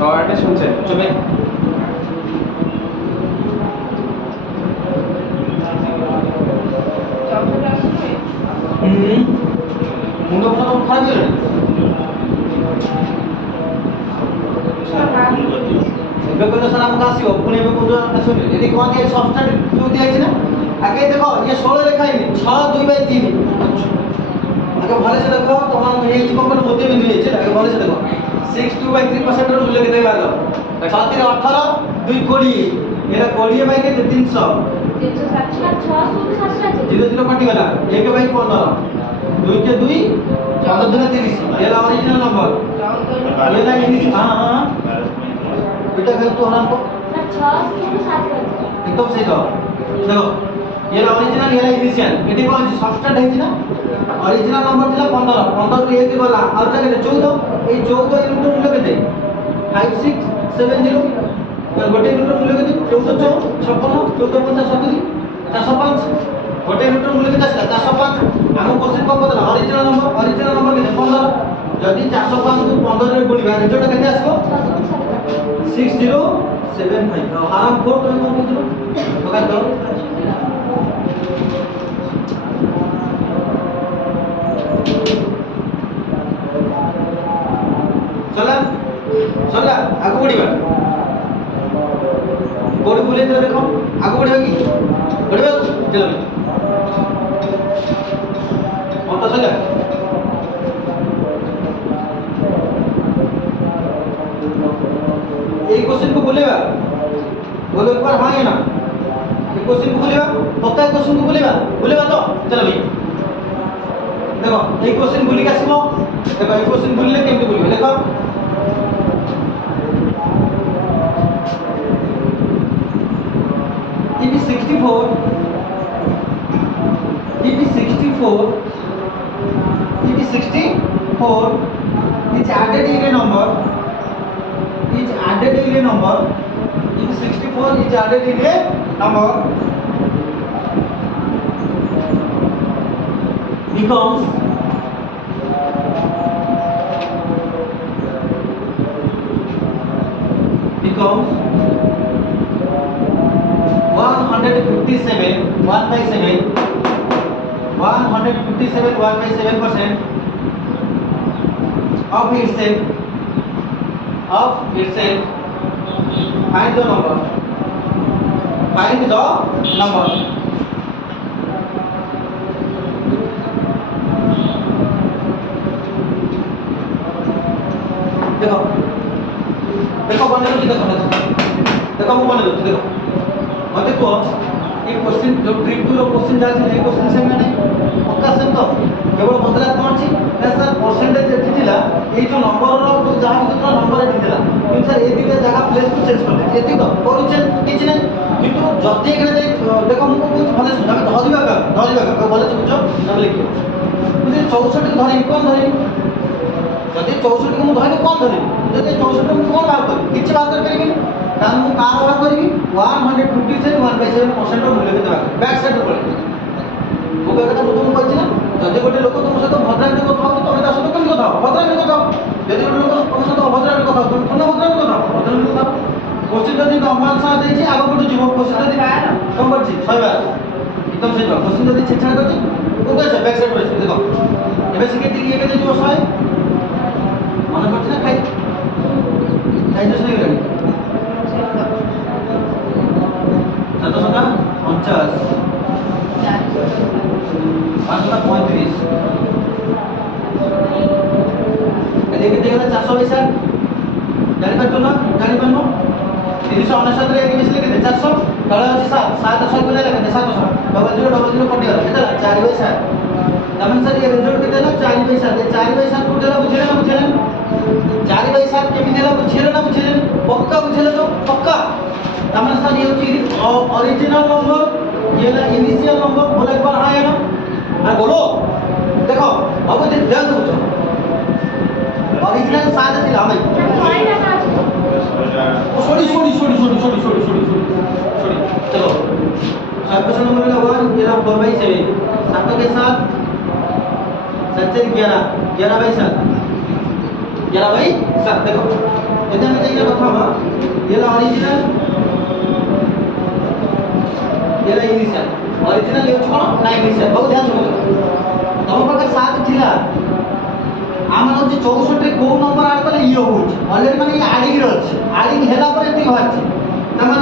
4 6 8 सुनছে चुपे ଆସିବ ପୁଣି ଏବେ କୋଉ ଶୁଣିଲେ ଯଦି କହନ୍ତି ଏ ସବଷ୍ଟାଣ୍ଡ ଯୋଉ ଦିଆଯାଇଛି ନା ଆগে ଦେଖ ଇଏ 16 ଲେଖା ହେଇନି 6/2/3 ଆগে ଭଲସେ ଦେଖ ତମମାନଙ୍କୁ ହେଇଛି କଣ ଗୋଟେ ମୋତି ବିନ୍ଦୁ ହେଇଛି ଆগে ଭଲସେ ଦେଖ 62/3% ର ମୂଲ୍ୟ କେତେ ଭାଗ 6 3 18 2 20 ଏରା 20 ବାଇ କେତେ 300 0 0 କଟିଗଲା 1 ବାଇ 15 2 के 2 14 दुने 30 ये ला ओरिजिनल नंबर ये ला इनिशियल हां बेटा कल तो हमको 6 एकदम सही कहो देखो ये ला ओरिजिनल ये ला इनिशियल एटी कौन सब्सटेंट है ना ओरिजिनल नंबर थिला 15 15 रे 1 गला और ता केते 14 ए 14 यूनिट मूल्य केते 5670 गोटे यूनिट मूल्य केते 14 56 14 50 70 405 गोटे यूनिट मूल्य केते 405 हम क्वेश्चन को बदला ओरिजिनल नंबर केते 15 जदी 405 को 15 रे गुणिबा रिजल्ट केते आसबो 6075 आराम 4 तुम कोन किलो लगा दो चला आगु बढ़िबा कोडी बोले तो देखो आगु बढ़िबा की बढ़िबा चलो तो चला এই क्वेश्चन को बोलेगा बोलो एक बार हाँ या ना ये क्वेश्चन को बोलेगा पक्का क्वेश्चन को बोलेगा तो चलो भाई देखो এই क्वेश्चन बोली के आसीबो देखो এই क्वेश्चन बोलले केमते बोलिबो देखो if 64 is added in a number if 64 is added in a number becomes 157 1/7% of itself find the number देखो देखो बने दो देखो मैं बने दो देखो मते को ये क्वेश्चन जो ट्रिक टू रो क्वेश्चन जाछि ए क्वेश्चन से मैंने पक्का से तो केवल बदला कोन छी ना सर परसेंटेज एठी थिला ए जो नंबर रो जो जहां कितना नंबर एठी थिला किंतु सर ए दिके जगह प्लेस को चेंज कर दे एति तो करूचे किछ नै किंतु जति एकरे देखो हमको कुछ भले सुझा धरिबा का भले बुझो न लिखियो मुझे 64 के धरि कोन धरि जति 64 के मु धरि कोन धरि जति 64 के मु कोन बात कर किछ बात कर परिबी कारण मु कार बात करबी 157 1/7% रो मूल्य केते बैक साइड रो पड़े मु कहता मु तुम कहछि ना जति गोटे लोक तुम सहित भद्रामी কথা হচ্ছে তুমি তার সাথে কেমন কথা ভদ্রামি কথা যদি গোटे लोक तुम सहित भद्रामी কথা তুমি কোন भद्रामी কথা भद्रामी কথা क्वेश्चन जदी नॉर्मल सा देछि आगो गोटे जीव क्वेश्चन जदी कम करछि 6 बार एकदम सही क्वेश्चन जदी छेछाड़ करछि तो कैसे बैक साइड पड़े देखो एबे से केति के केते जीव 100 मन करछि ना खाइ तो सही गली 750 535 देखिए देखला 400 पैसा जानि पाछो ना 359 रे मिसले केते 400 तळे अछि 700 गुणे लेके 700 डबल जीरो कटि गला केते 4 पैसा तमन सर ये रिजल्ट केते ना 4 पैसा को देला बुझले ना 4 पैसा केमि देला बुझले पक्का बुझले तो पक्का तमन सर ये होची ओरिजिनल नंबर ये ना इनिशियल नंबर बोले एक बार हाँ या ना बोलो देखो अब ध्यान से पूछो ओरिजिनल साथ थिला भाई छोड़ी चलो 7% नंबर का 1 ये 4/7 7 के साथ 7 से 11/7 देखो यदि हम ये কথা হলো ये ओरिजिनल ये इनिशियल ओरिजिनल ये कोन ना इनिशियल बहुत ध्यान से तम पाखे 7 थिला आमन जे 64 रे को नंबर आड कले ये होछ ऑलरेडी माने ये एडिंग रे अछि एडिंग हेला पर एति होछ त माने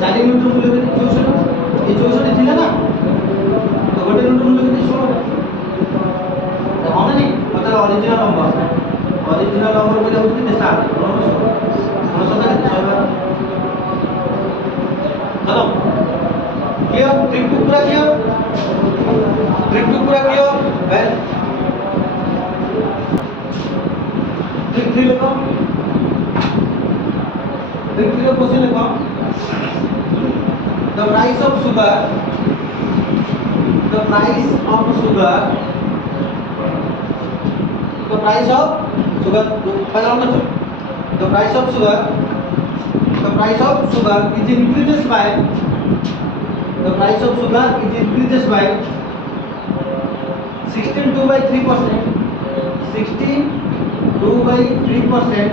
4 यूनिट मूल्य केते 64 ए 64 थिला ना तो गोटे यूनिट मूल्य केते 16 तो हम नहीं मतलब ओरिजिनल नंबर को जाउछ केते 7 16 केते 112 हेलो क्लियर ट्रिक टू पूरा क्लियर वेल ट्रिक 3 लिखो ट्रिक 3 क्वेश्चन लिखो the price of sugar the price of sugar पहला हम देखो the price of sugar is increases by 16.2 by 3%. 16.2 by 3%.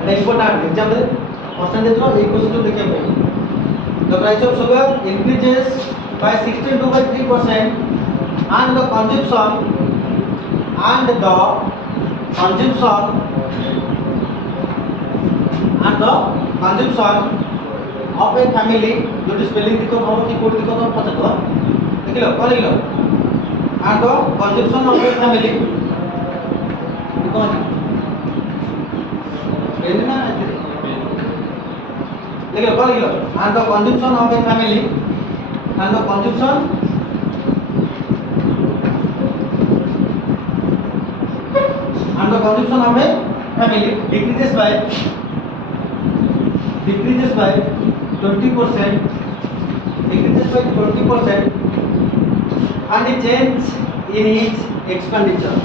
এটা ইম্পর্টেন্ট एग्जाम में परसेंटेज रो এই কোশ্চেন देखिए भाई the price of sugar increases by 16.2 by 3% and the consumption of a family जो spelling देखो हम की कोड देखो तो पता तो देख लो कौन लिखलो and the consumption of a family कौन पेन ना देख लो कौन लिखलो and the consumption of a family decreases by 20% and the change in its expenditure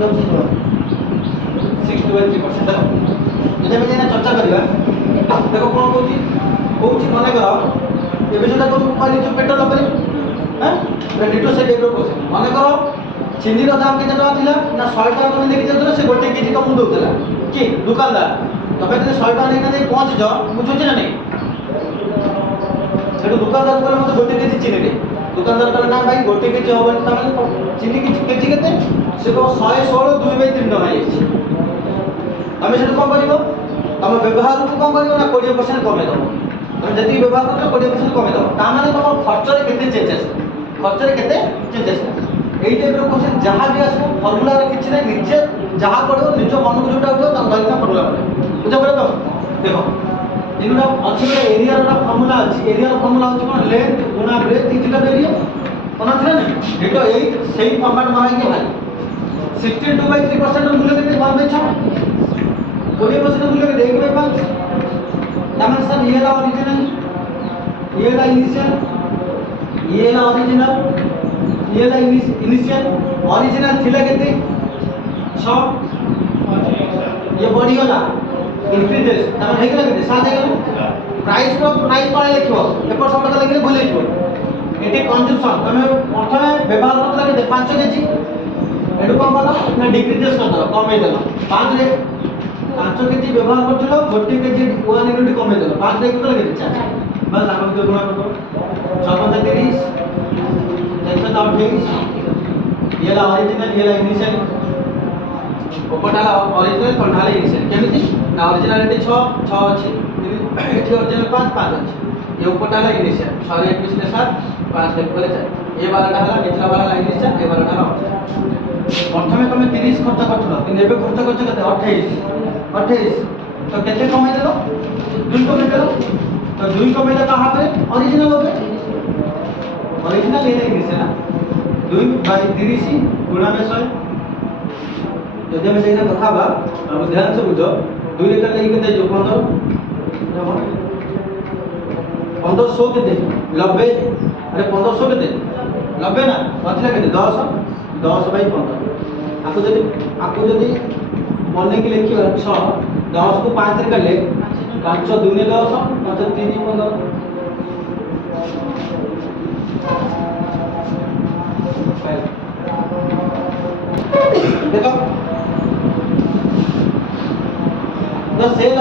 एकदम सही जवाब 6.3% देखो जब मैं चर्चा करिया देखो कोन कोची मने करो ए विषयटा को कहली जो पेट्रोल पर हैं डिटो से डेवलप होसे मने करो चिनी रो दाम केते टका थिला ना 100 टका तुम लेके जातो से गोटे केजी कम दोतला कि दुकानदार तबे तो 100 टका लेके जाई पहुंच जा बुझुछ ना नहीं सेटो दुकानदार को मते गोटे केजी चिनी रे दुकानदार कहला ना भाई गोटे केजी होबन तमे चिनी केजी केते से को 116 2/3 टका आइछि तमे सेटो कोन करिवो तमे व्यवहार को कोन करिवो ना 20% कमे दबो तमे जति व्यवहार करतो 20% कमे दबो ता माने तम खर्च रे केते चेंजेस एई टाइप रो क्वेश्चन जहां भी आसो फार्मूला रे किछ नै निजे जहां पड़ो निज मन को जोटा उठो तम धरिना फार्मूला पड़े बुझा पड़े तो देखो इनरा अछि एरिया रो फार्मूला अछि एरिया रो फार्मूला अछि कोन लेंथ गुणा ब्रेथ तीनटा एरिया कोन अछि ना एतो एई सेही फॉर्मेट मारा के भाई 62/3% रो मूल्य केते 1/6 20% मूल्य केते 1/5 तमन सब ये ला ओरिजिनल ये ला इनिशियल ये ला ओरिजिनल ये ला इनिशियल ओरिजिनल थिला केते 6 ये बढ़ी गला इंक्रीजेस तमन हे गेला केते 7 हे गेला प्राइस पळे लिखिबो पेपर सब टका लिखले भूल जाइबो एटी कंजम्पशन तमे प्रथमे व्यवहार करतला केते 5 केजी एडु कोन कला ना डिक्रीजेस करतला कमे देला 5 रे 5 केजी व्यवहार करथलो 1 केजी 1 यूनिट कमे देला 5 रे केते केते 4 बस आपण के गुणा करो 6 428 ये ला ओरिजिनल ये ला इनिशियल ओपटाला ओरिजिनल कोठाला इनिशियल केमिति ना ओरिजिनलिटी 6 अछि एठी ओरिजिनल 5 अछि ये ओपटाला इनिशियल 6 रे 21 ने 7 5 रे बोले 4 ये वाला हला निचला वाला ला इनिशियल ये वाला हला प्रथमे तुम 30 खर्च करथलो कि नेबे खर्च करछ कते 28 तो केते कमाई देलो 2 कमाई देलो तो 2 कमाई देला कहां पे ओरिजिनल होबे ओरिजिनल ये नहीं मिसे ना 2/30 गुणा में 100 यदि हम देना कथा बा अब ध्यान से बुझो 2 रे कर लेके दे जो 15 1500 केते 90 अरे 1500 केते 90 ना नथिला केते 10/15 आपको जदी मने के लिखिबा 6 10 को 5 रे कर ले 5 2 ने 10 5 3 15 5 देखो the sale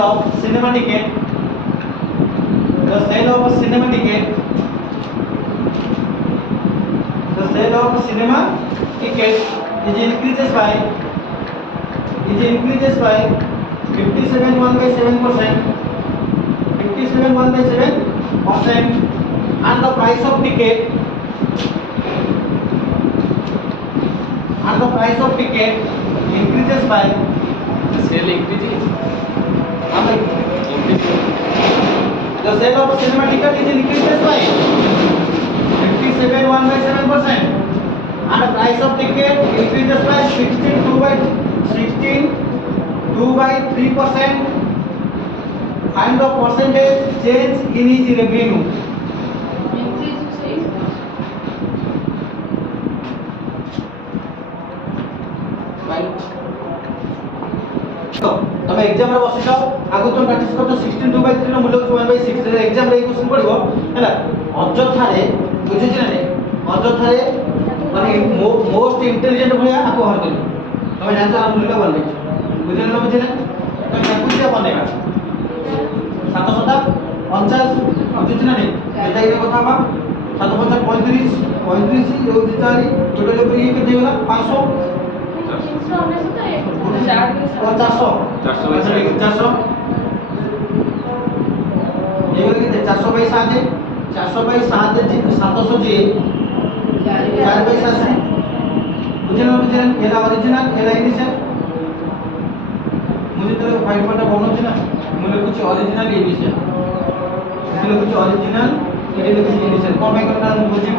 of cinema ticket, the sale of cinema ticket, the sale of cinema ticket is increases by 57.7%, 57.7%, and the price of ticket increases by Sale increasing. the sale of cinema ticket is increases by 57.7%, and the price of ticket increases by 16.2%, and the percentage change in each revenue. तब exam रे बसि जाओ आगु तुम practice करतो 16/2/3 no मूल्य 1/6 रे exam रे क्वेश्चन पड़िबो हैला अजथा रे बुझि छी ना अजथा रे माने मोस्ट इंटेलिजेंट भलिया आको हर करी तमे जानछ आ मूल्य बनले बुझिले ना बुझिले तमे कुछ बनेगा 750 बुझि छी ना एटा इने कथा बा 750 35 35 यो दितारी टोटल ऊपर ये केते होला 500 400 ये बोले कि 400 बाई 7 है 400 बाई 7 है 700 जी 4 बाई 7 है बुझे एला ओरिजिनल एला इनिशियल मुझे तो 5 पॉइंट बनोछि ना मुझे कुछ ओरिजिनल इनिशियल इसलिए कुछ ओरिजिनल ये कुछ इनिशियल कौन में करना बुझी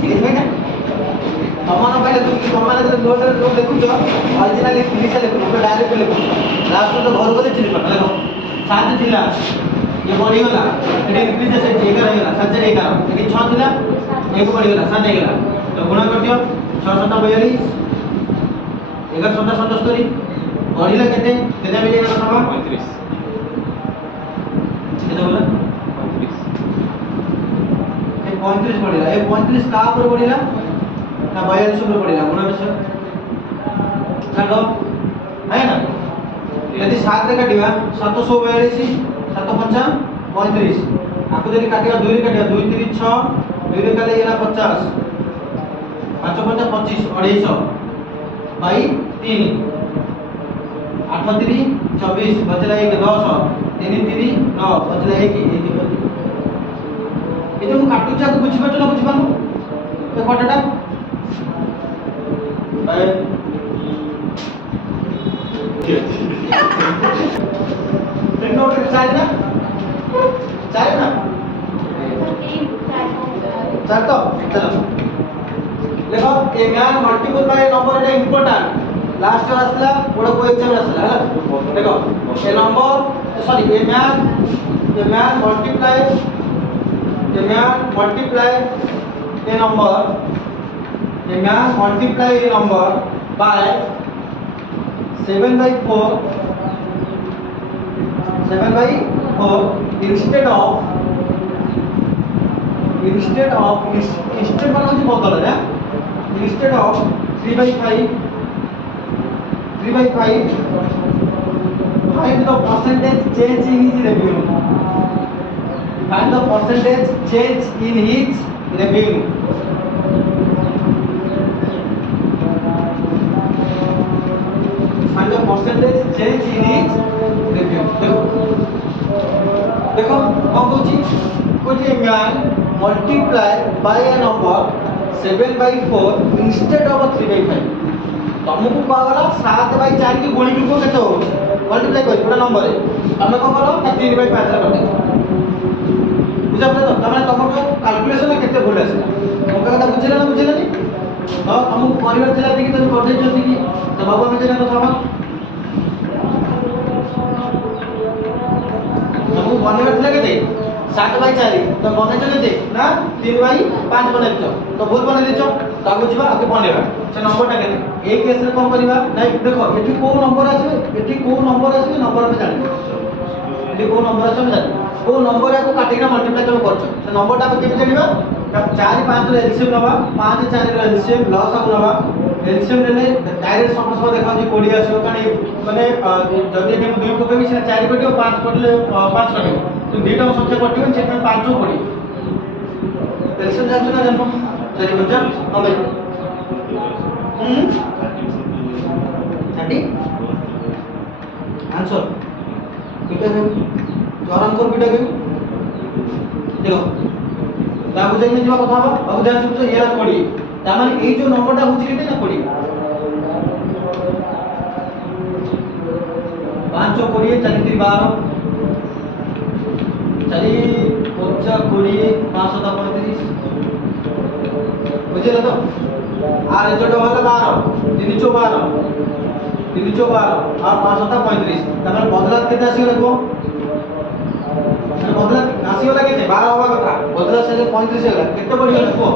ठीक है ना समान पहले तुम समान नोट देखुछ ओरिजिनल इनिशियल देखुछ डायरेक्ट लिखुछ लास्ट तो घर को चिली पड़ देखो 7 थिला ये बढ़ी गला एटी इंक्रीज से 11 हो गला 7 11 एटी 6 थिला एक बढ़ी गला 7 गला तो गुणा कर दियो 6 7 42 11 7 77 बढ़िला केते केते मिले ना समा 35 केते बोला 35 बढ़िला ए 35 का ऊपर बढ़िला ना 42 ऊपर बढ़िला गुणा विषय काटो है ना यदि 7 रे काटिबा 742 7 5 35 आपको यदि काटिबा 2 रे काटिबा 2 3 6 2 रे काले गेला 50 5 5 25 250 बाई 3 8 3 24 बचला 1 10 3 3 9 बचला 1 ये जो काटू जा को बुझी पाछला बुझी पानु ए कटाटा बाय नोट चाहे ना चार तो चलो देखो a man multiple by number एटा इंपोर्टेंट लास्ट ईयर आसला बड़ा को एग्जाम आसला है देखो a number sorry a man multiply a number by 7/4 instead of बदल है instead of 3/5 find the percentage change in his revenue. Find the percentage change in his revenue. Find the percentage change in his revenue. देखो कौन कुछ man multiply by a number 7/4 instead of 3/5. तुमको पावला 7/4 की गुणी को केते हो मल्टीप्लाई कर पूरा नंबर है तमे को करो 3/5 रे कर दे बुझा पड़े तो तमे तुमको कैलकुलेशन में केते भूल आसे मौका कथा बुझिला ना बुझिला नी तो तुमको परिवार चला देखि तुम कर दे जति की तो बाबू में जेना कथा बा तुमको परिवार चला केते 7/4 तो बने चले दे ना 3/5 बने छ तो भूल बने ले छ तो आगु जीवा आगे बनेबा से नंबरटा केते ए केस रे कोन करबा नहीं देखो एठी को नंबर आछे नंबर में जानि एठी को नंबर आछे जानि କୋଉ ନମ୍ବର ୟାକୁ କାଟିକିନା ମଲ୍ଟିପ୍ଲାଏ ତମେ କରୁଛ ସେ ନମ୍ବରଟା ଆମେ କେମିତି ଜାଣିବା 4 5 ର ଏଲସିଏମ୍ ନବା 5 4 ର ଏଲସିଏମ୍ ଲସାଗୁ ନବା ଏଲସିଏମ୍ ନେଲେ ଡାଇରେକ୍ଟ ସମସ୍ତ ଦେଖାଉଛି 20 ଆସିବ କାରଣ ମାନେ ଯଦି ଏଠି ମୁଁ 2 ପକେଇବି ସେଟା 4 କଟିବ 5 କଟିଲେ 5 କଟିବ ତ ଦୁଇଟା ସଂଖ୍ୟା କଟିବ ସେଥିପାଇଁ 5 ରୁ 20 ଏଲସିଏମ୍ ଜାଣିଛ ନା ଜାଣିନ 4 5 9 30 आंसर बीटा के चौरान कर बीटा के देखो ता बुझे में जीवा कथा बा अब ध्यान से ये 20 ता माने ए जो नंबरटा होची केते ना 20 5 20 4 3 12 4 5 20 5 7 35 बुझे तो आ रिजल्ट वाला 12 3 12 3 12 और 5 7 35 तमन बदला केते आसी देखो बदला आसी वाला केते 12 होबा कथा बदला से 35 होला केते बढ़िया देखो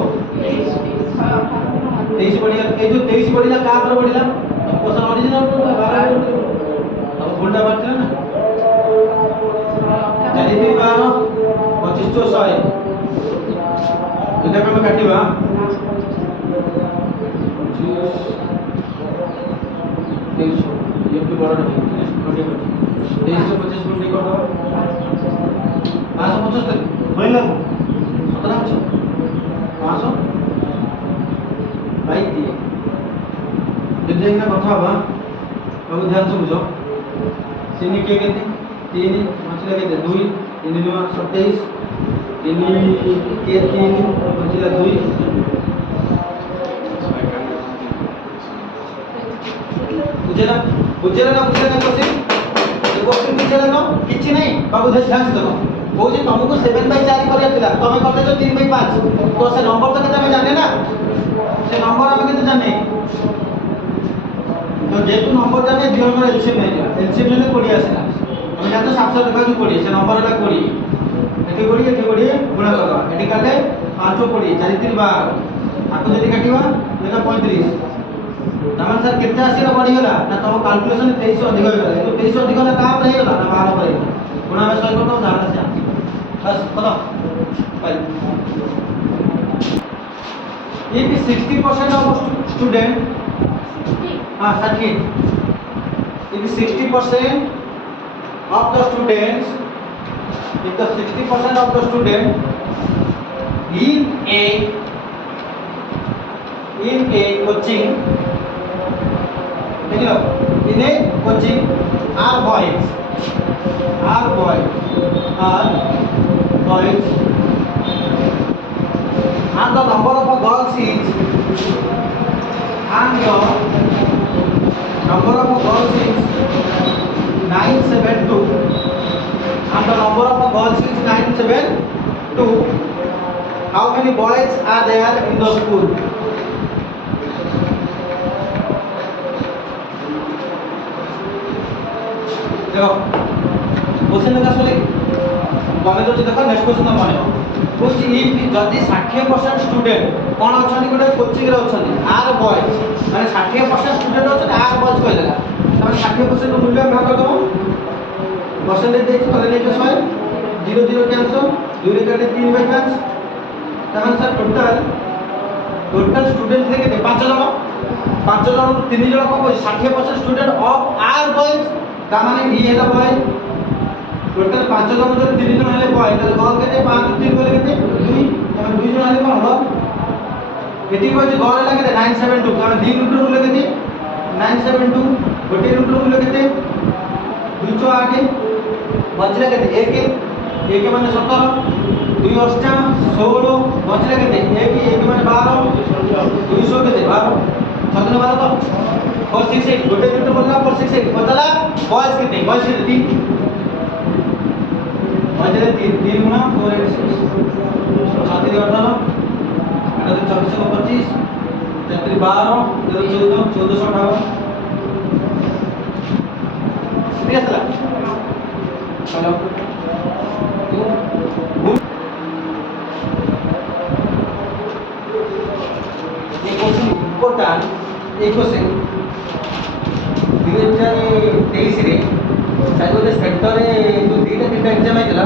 23 बढ़िया ए जो 23 बढ़िया का पर बढ़िया क्वेश्चन ओरिजिनल 12 अब भूलटा बात ना 4 3 12 25 100 इधर हम काटिबा 23 ये भी बड़ा नहीं 23 से 25 मिनट कर दो 575 महिला को 17 500 भाई दिए जब देखना कथा बा अब ध्यान से बुझो सिनी के केते 3 मछला केते 2 3 9 27 3 के 3 मछला 2 बुझेला बुझेला ना क्वेश्चन बुझेला ना किछि नहीं बाबू ध्यान से देखो वो जे तुमको 7/4 करिया थिला तमे करते जो 3/5 तो से नंबर तो केते हमें जाने ना से नंबर हमें केते जाने तो जेतु नंबर जाने दियो हमर एलसीएम नहीं जा एलसीएम ले 20 आसीला हम जातो 700 देखा जो 20 से नंबर होला 20 एठी 20 एठी 20 गुणा करबा एठी काटे 5 20 4 3 12 आको जदी काटिबा एटा 35 तमन सर केते आसीला बढ़ी गला ना तो कैलकुलेशन 23 अधिक हो गला तो 23 अधिक ना का पर हे गला ना 12 पर गुणा में 100 करतो जाना से बस बताओ भाई if 60% of student हां 60 if 60% of the students if the 60% of the student in a coaching in a coaching are boys and the number of girls is and the number of girls is 972 and the number of girls is 972 how many boys are there in the school देखो question का sorry कमे तो देखो next question माने कुछ if जदी 60% student कोन अछनी गोटे coaching रे अछनी आर बॉयज माने 60% स्टूडेंट अछनी आर बॉयज कहि देला तमे 60% मूल्य भाग कर दो परसेंटेज देखि करे नै 100 0 0 कैंसिल 2 रे काटे 3/5 तमन सर टोटल स्टूडेंट थे के 5 जन 3 जन को 60% स्टूडेंट ऑफ आर बॉयज का माने ई हेला बॉय टोटल 5 जन जो 3 जन हेले बॉय तो गल केते 5 3 गले केते 2 तमे 2 जन हेले कोन हो एटी को जे गल हेला केते 972 कारण 2 रूट रूल केते 972 गोटे रूट रूल केते 208 बचले केते 1 माने 17 2 अष्टा 16 बचले केते 1 माने 12 200 केते 12 17 12 तो 468 गोटे रूट बोलना 468 बचला बॉयज केते 3 बचले 3 गुना 486 छात्री 18 अरे 2425 छात्री 12 14 1458 ठीक है चलो ये क्वेश्चन इम्पोर्टेंट ये क्वेश्चन 2023 रे साइकोले सेंटर रे जो दीटा तीनटा एग्जाम आइतला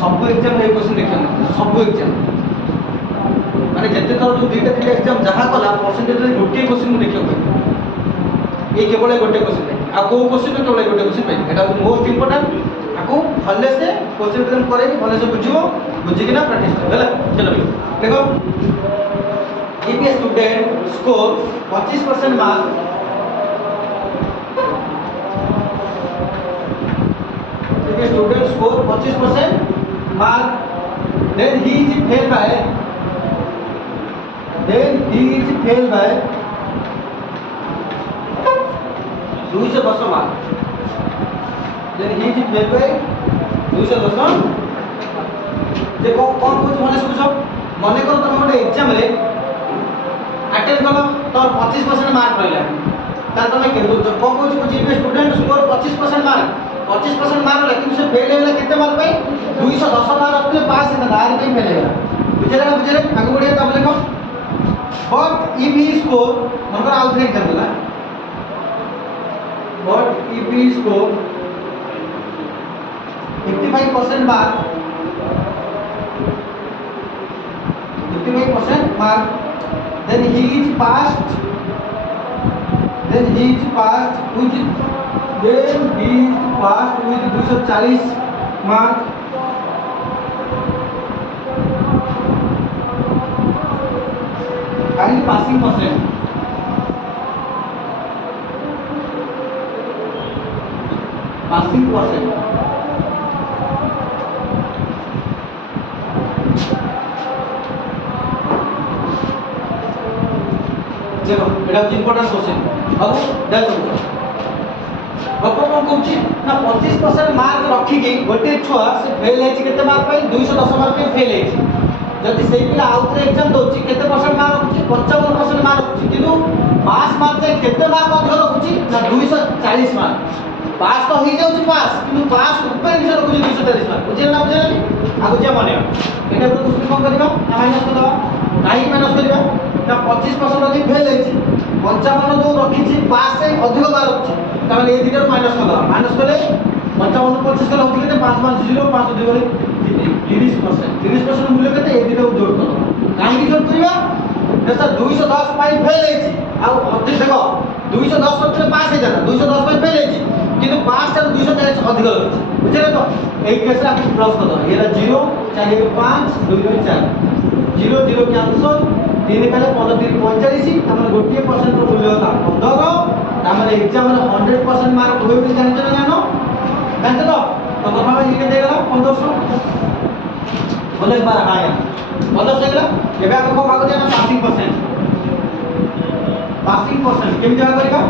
सब एग्जाम रे क्वेश्चन देखियो सब एग्जाम माने जते थर जो दीटा तीनटा एग्जाम जहा कला परसेंटेज रे गोटे क्वेश्चन देखियो ए केवल गोटे क्वेश्चन है आ को क्वेश्चन केवल गोटे क्वेश्चन पाइ एटा मोस्ट इंपोर्टेंट आको भले से क्वेश्चन प्रेजेंट करे भले से बुझियो बुझी कि ना प्रैक्टिस कर होला चलो भाई देखो if a student score 25% mark if a student score 25% mark then he is failed by 210 mark then he is failed by 210 जे कौन कुछ माने सब मने करो तुम गोटे एग्जाम रे अटेंड कलो तो 25% मार्क रहला तार तुम के कौन कुछ स्टूडेंट स्कोर 25% मार्क 25% मार्क लेकिन से फेल होला कितने मार्क पाई 210 मार्क रखले पास है ना पे फेल होला बुझले आगे बढ़िया तब देखो बट इफ ही स्कोर हमर आउट एग्जाम होला but if he score 55% mark 55% mark then he is passed with 240 mark and passing percent देखो एटा इंपोर्टेंट क्वेश्चन अब देखो गप कौन कहूची ना 25% मार्क रखी के गोटे छुआ से फेल है केते मार्क पाई 210 मार्क पे फेल है जति सेई पिला आउट एग्जाम दोची केते परसेंट मार्क रखुची 55% मार्क रखुची किंतु पास मार्क जे केते मार्क अधिक रखुची ना 240 मार्क पास तो हो जाउची पास किंतु पास ऊपर से रखुची 240 मार्क बुझे ना बुझे आगु जे माने एटा पर कुछ कम करबा ना माइनस कर दबा काहे माइनस करबा ना 25% अधिक फेल है 55 जो रखी पास से अधिक मार्क रखी ताले ए दिटर माइनस कर दबा माइनस करले 55 25 कला होती केते 550 5 2 वाले 30% मूल्य केते ए दिटर जोड़ कर दबा काहे की जोड़ करबा जैसा 210 पाई फेल है आ अधिक देखो 210 रखले पास है जाना 210 पाई फेल है किंतु 5 टा 240 अधिक रखी बुझले तो एक केस रे आप प्लस कर दो ये 0 चाहिए 5 2 2 4 0 0 कैंसल 3 कले 15 3 45 हमर गोटिए परसेंट रो मूल्य होता 15 हमर एग्जाम रे 100% मार्क होय भी जानते ना जानो जानते तो कथा में ये देला 1500 बोले बार आया 1500 गेला एबे आप को कागज ना पासिंग परसेंट केम जगह करिका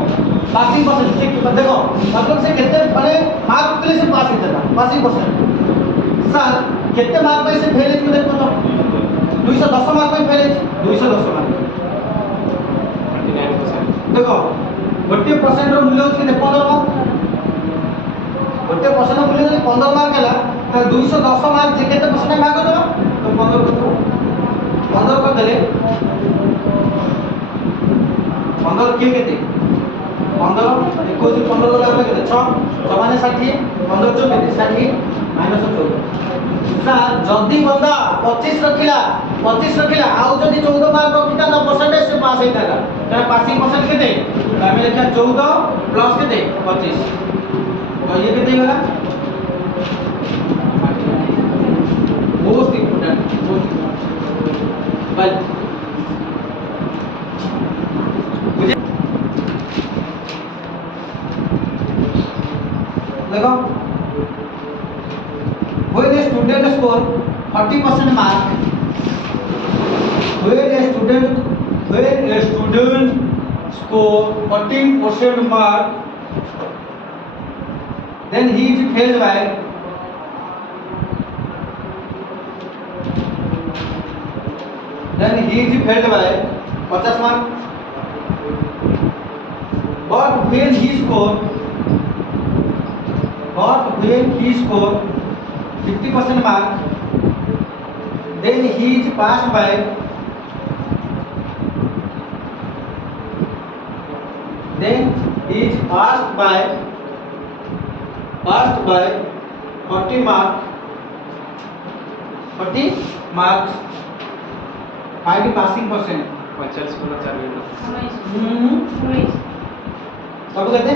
पासिंग परसेंट ठीक देखो मतलब से केते माने मार्क उतले से पास होता पासिंग परसेंट सर केते मार्क पे से फेल है देखो तो 210 मार्क पे फेल है 210 मार्क 39% देखो गोटे परसेंट रो मूल्य होची 15 मार्क गोटे परसेंट रो मूल्य 15 मार्क हैला त 210 मार्क जे केते परसेंट भाग दबा तो 15 कर देले 15 के केते 15 21 15 गला केते 6 6 माने 60 15 जो केते 60 माइनस 14 सर जदी बंदा 25 रखिला आउ जदी 14 मार्क रखिता त परसेंटेज से पास हेता त पासिंग परसेंट केते हमें लिखा 14 प्लस केते 25 तो ये केते होला मोस्ट इंपोर्टेंट बट देखो when a student score 40% mark when a student score 40% mark then he is failed by 50 mark but when he score 50% mark then he is passed by 50 passed by 40 marks. Find the passing percent. 45 Guna 4 minute सब कहते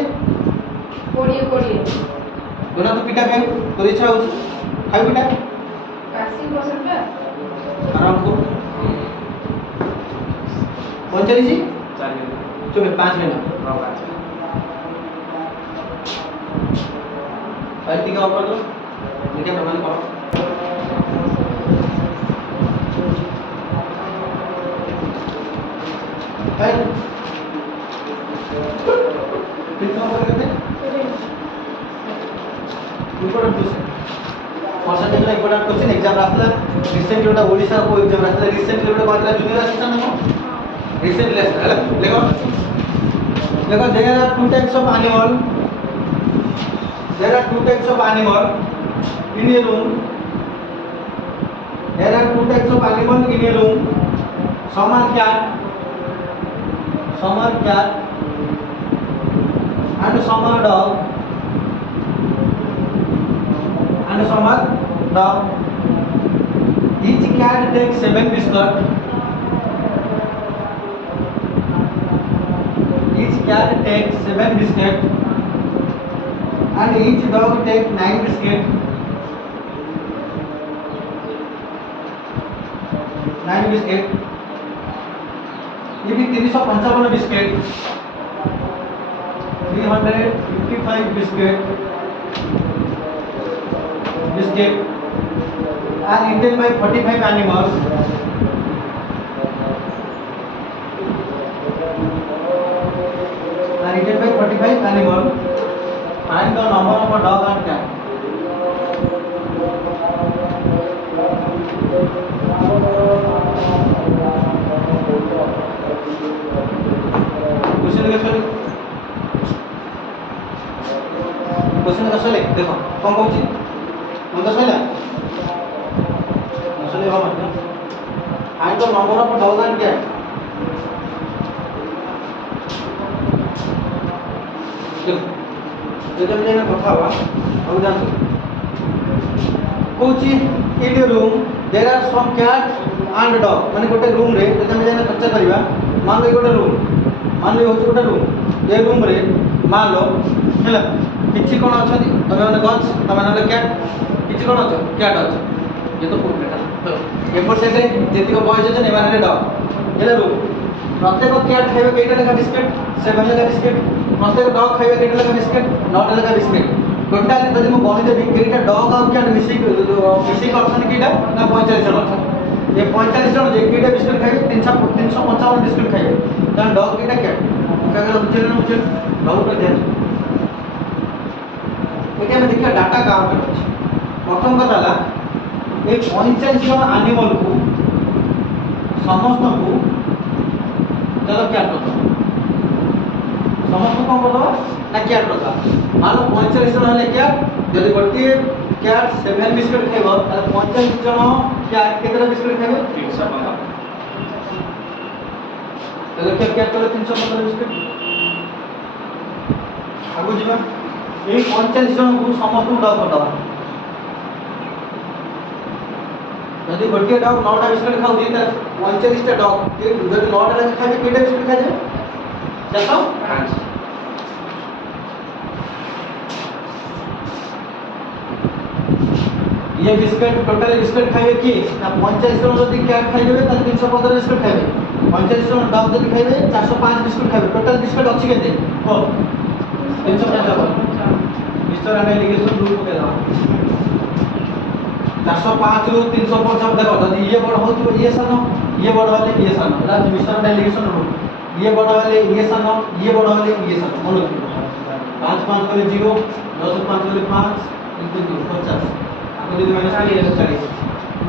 20 दोना तो पिटा खाई तो इच्छा हो खाई पिटा पासिंग परसेंट आराम को 45 4 मिनट चुप 5 मिनट हां 5 फाइल टिका ऊपर दो लिखे प्रमाण करो फाइल कितना ऊपर करते इम्पोर्टेंट क्वेश्चन परसेंटेज ला इम्पोर्टेंट क्वेश्चन एग्जाम रास्ता रिसेंटली ओटा ओडिसा को एग्जाम रास्ता रिसेंटली ओटा कहला जूनियर असिस्टेंट नो रिसेंटली हला देखो there are two types of animal in a room. There are two types of animal in a room. Some are cat and some are dog Each cat takes 7 biscuits. Each cat takes 7 biscuits and each dog takes 9 biscuits. 9 biscuits. ये भी 355 biscuit 355 biscuit and eaten by 45 animals. And eaten by 45 animals. Find the number of a dog and cat. Question का सले देखो कौन कौन चीज मन तो सले सले हो मत find the number of dog and cat देखो जब मैंने कथा हुआ अब जान कोची in room there are some cat and dog माने गोटे रूम रे जब मैंने चर्चा करबा मान लो गोटे रूम मान लो होची गोटे रूम ए रूम रे मान लो हैला किछि कोन अछदी तमे माने गछ तमे माने कैट किछि कोन अछ कैट अछ ये तो पूर्ण बेटा तो एपर से जेतिको बॉयज अछ ने माने डॉग हैला रूम प्रत्येक कैट खाइबे केटा लेखा बिस्किट 7 लेखा बिस्किट प्रत्येक डॉग खाइबे केटा लेखा बिस्किट 9 लेखा बिस्किट टोटल जदि मु गणित देबी केटा डॉग और कैट मिसिंग ऑप्शन केटा ना 45 जन अछ ये 45 जन जे केटा बिस्किट खाइबे 355 बिस्किट खाइबे त डॉग केटा कैट कागल बुझे डॉग पर ध्यान एटा हम देखिया डाटा काम करे प्रथम कथा ला ए 45 जन एनिमल को समस्त को चलो क्या करता समस्त कौन करता ना क्या करता मान लो 45 जन हले क्या यदि गोटे कैट 7 बिस्किट खाइबो ताले 45 जन कैट केतरा बिस्किट खाइबे 315 ताले कैट करे 315 बिस्किट आगु जीवा ए 45 जन को समस्त डॉग करता यदि गोटे डॉग 9टा बिस्किट खाउजी त 45 टा डॉग यदि 9टा लगे खाइबे केटा बिस्किट खाइबे देखो 5 ये बिस्किट टोटल बिस्किट खाइबे की ना 45 जन जदि कैट खाइबे त 315 बिस्किट खाइबे 45 जन डॉग जदि खाइबे 405 बिस्किट खाइबे टोटल बिस्किट अछि केते हो 355 मिस्टर एनालिसिस रूल को देला 405 रु 355 देखो जदि ये बड़ हो तो ये सानो ये बड़ वाले ये सानो ला मिस्टर एनालिसिस रूल ये बड़ वाले ये सानो ये बड़ वाले ये सानो मन रखो 5 5 करे 0 10 5 करे 5 इनटू 50 आपको यदि माइनस करिए ये 40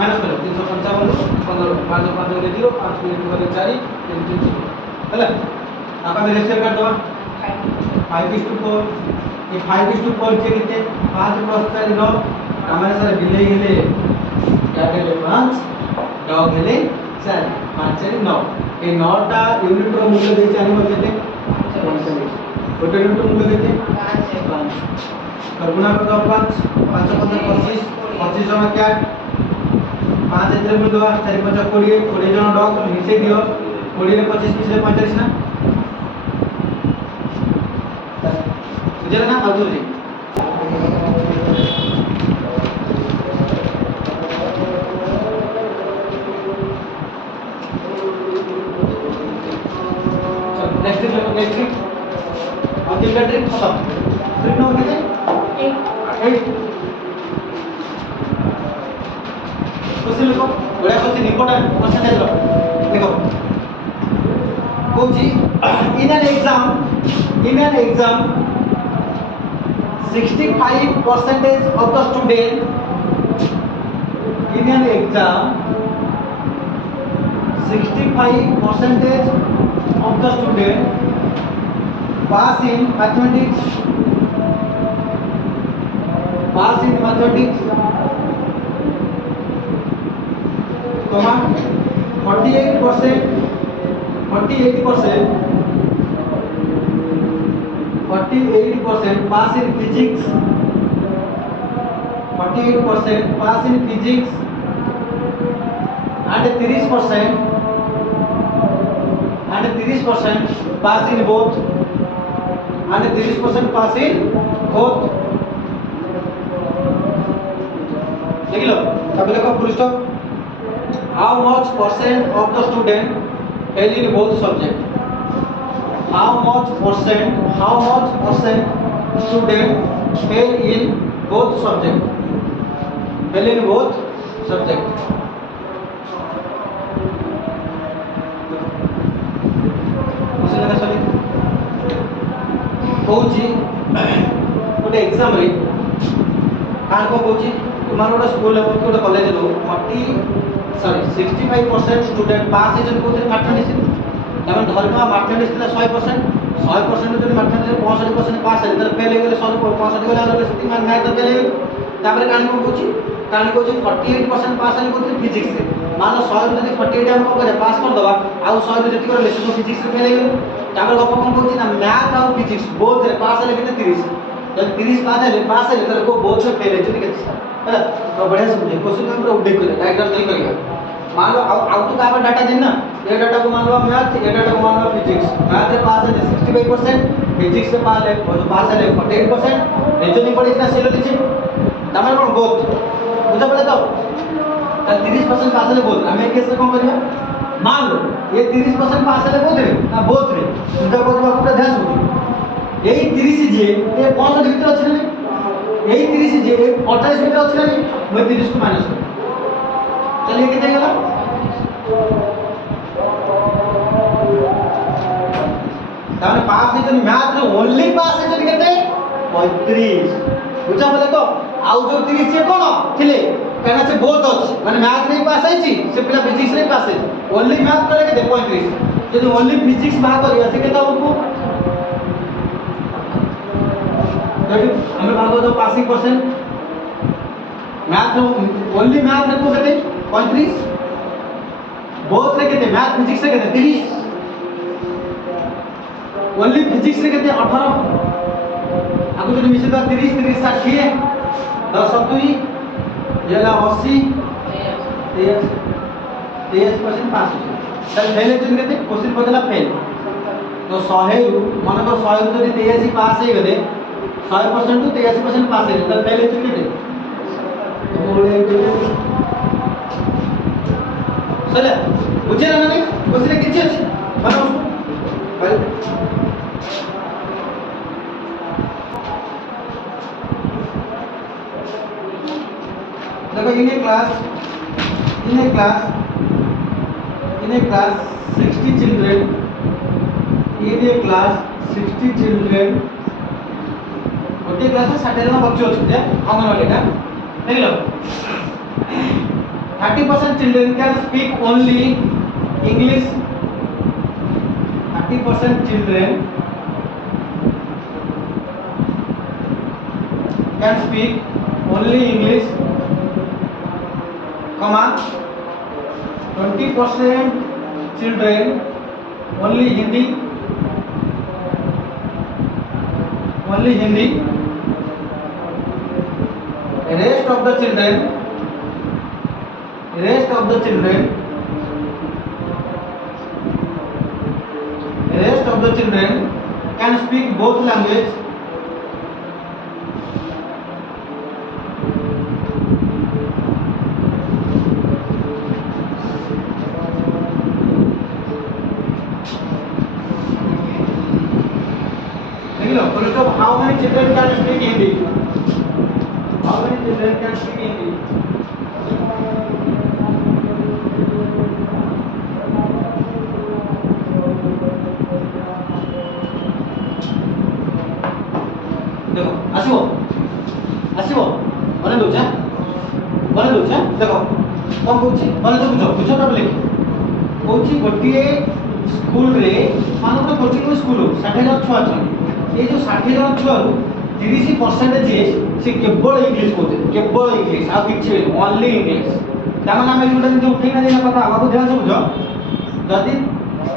माइनस करो 355 रु 15 5 5 करे 0 5 करे 4 इनटू 0 हला आपा में रेशियो कर दो 5:4 ये 5:4 के कितने 5 + 4 9 हमारे सारे बिल्ली हेले क्या हेले 5 डॉग हेले 4 5 4 9 ए 9टा यूनिट रो मूल्य देछि एनिमल केते 45 गोटे यूनिट मूल्य केते 5 तो गुणा कर दो 5 5 5 25 25 जन कैट 5 एतरे में दवा 4 5 20 20 जन डॉग मिसे दियो 20 रे 25 मिसे 45 ना बुझले ना आउतो जी नेक्स्ट और तीन का ट्रिक खत्म ट्रिक नंबर कितने 8 क्वेश्चन लिखो बड़ा क्वेश्चन इंपोर्टेंट क्वेश्चन है लिखो Kochi in an exam 65% of the student in an exam 65% of the student pass in mathematics comma 48% pass in physics 48% pass in physics and 30% pass in both and 30% pass in both देख लो तब लिखो full stop how much percent of the student fail in both subject how much percent student fail in both subject question लगा sorry कहूची गोटे exam रे कान को कहूची तुम गोटे school हो गोटे कॉलेज हो 65% स्टूडेंट पास है जन कोते मैथमेटिक्स तमे धर्म मैथमेटिक्स ला 100% जन मैथमेटिक्स 65% पास है तर फेल हो गेले 65 गेले और स्थिति मान मैथ फेल हो तापर कान को कहूची 48% पास है कोते फिजिक्स रे मान लो 100 जदी 48 हम को करे पास कर दबा आ 100 जदी करे लेसन फिजिक्स रे फेल हो गेले तापर गप कोन कहूची ना मैथ और फिजिक्स बोथ रे पास है केते 30 जब 30 पास है तर को बोथ रे फेल है जदी केते है तो बढ़िया समझे क्वेश्चन में पूरा उल्लेख करें डायग्राम नहीं करेगा मान लो आउट तो का डाटा देना ये डाटा को मान लो मैथ ये डाटा को मान लो फिजिक्स मैथ रे पास है 65% फिजिक्स से पास है और जो पास है 48% रीजनिंग पढ़ी इतना सेलो लीजिए तमाम कोन बोथ बुझा पड़े तो 30% पास है बोथ हम एक केस से कौन करिया मान लो ये 30% पास है बोथ रे ना बोथ रे उनका बोथ पूरा ध्यान सुनो यही 30 जे ये 65 भीतर अछि नहीं यही 30 जे 28 भीतर अछि नहीं मैं 30 को माइनस कर चलिए कितने गला ताने पास है जन मैथ रे ओनली पास है जन केते 35 बुझा बोले तो आउ जो 30 जे कोन थिले कहना से बहुत अछि माने मैथ रे पास है छी से पिला फिजिक्स रे पास है ओनली मैथ करे केते 35 जदी ओनली फिजिक्स बा करिया से केता हमको हमें बात तो passing percent math only math रे को केते 35 बोथ रे केते मैथ फिजिक्स रे केते 30 ओनली फिजिक्स रे केते 18 आगु जने मिसे 30 30 60 10 70 येला 80 23% पास हो तब फेल जन केते क्वेश्चन बदला फेल तो 100 माने तो 100 जदी 83 पास हे गले 100% तो 83% पास है तब पहले चुके थे चले बुझे ना नहीं क्वेश्चन किछ अछि मानो पहले देखो in a class 60 children गोटे क्लास में 60 जन बच्चे होते हैं अंगनवाड़ी का देख लो 30% children can speak only English 30% children can speak only English comma 20% children only Hindi 20% rest of the children rest of the children rest of the children can speak both language First of how many children can speak Hindi? How many children can speak Hindi? देखो आसिबो आसिबो मने दोछा देखो कौन कहूची मने तो बुझो बुझो तब लिख कहूची गोटिए स्कूल रे मान तो कोचिंग स्कूल 60 जन छुआ छन ये जो 60 जन छुआ 30% से केवल इंग्लिश कहते केवल इंग्लिश आ किछि ओनली इंग्लिश ताମାନେ ଆମେ जोटा जे उठेई ना देना କଥା आगो ध्यान से बुझो जदी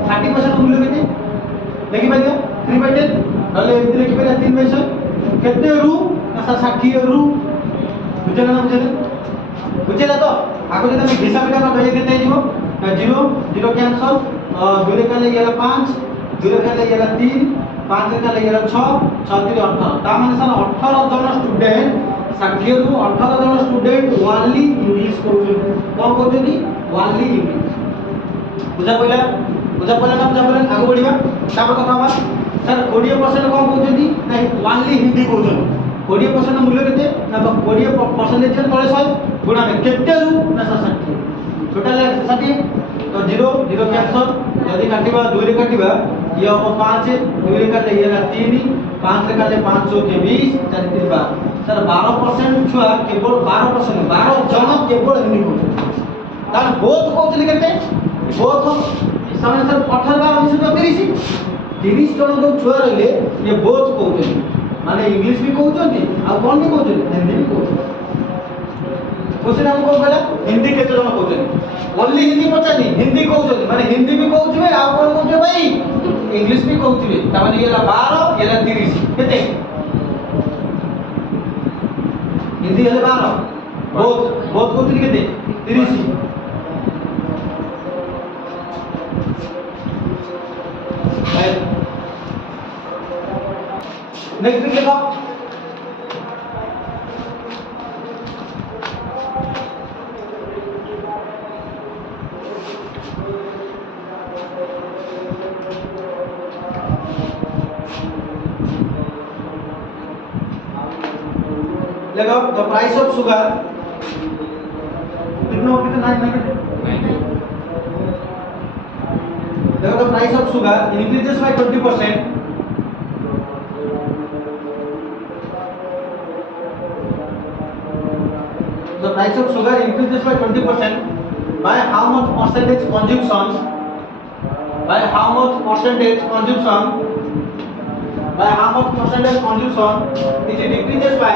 30% मूल्य केते देखि पाइयो 3/10 नले एमति लिखि पाइला 3/100 केते रु ना 60 रु बुझला ना बुझला तो आगो जदी हम हिसाब करना तो ये केते हिजो 0 0 कैंसल 2 रे काले गेला 5 2 रे काले गेला 3 5 रे काले गेला 6 6 3 18 ता माने सर 18 जन स्टूडेंट 60 रु 18 जन स्टूडेंट ओनली इंग्लिश कहउछन कोन कहउछन ओनली इंग्लिश बुझा पइला ना बुझा पइला आगो बढ़िबा तापर कथा बा सर 20% कोन कहउछन नहीं ओनली हिंदी कहउछन 20% मूल्य केते ना 20% जे तळे 100 गुणा में केते रु ना 60 टोटल 60 तो 0 0 कैंसल यदि काटिबा 2 रे काटिबा ये हो 5 2 रे काटे ये 3 5 रे काटे 5 4 के 20 4 3 12 सर 12% छुआ केवल 12% 12 जन केवल हिंदी कहउछन तार बोथ कहउछन केते बोथ सामने सर 18 12 30 30 जन जो छुआ रहले ये बोथ कहउछन माने इंग्लिश भी कहउछन आ कोन भी कहउछन हिंदी भी कहउछन क्वेश्चन हमको कहला हिंदी केते जन कहउछन ओनली हिंदी पचानी हिंदी कहउछन माने हिंदी भी कहउछबे आ कोन कहउछे भाई इंग्लिश भी कहउछबे ता माने येला 12 येला 30 केते हिंदी हेले 12 बोथ कहउछन केते 30 नेक्स्ट देखो देखो the price of sugar कितना देखो the price of sugar increases by 20%. The price of sugar increases by 20% by how much percentage consumption by how much percentage consumption is it decreases by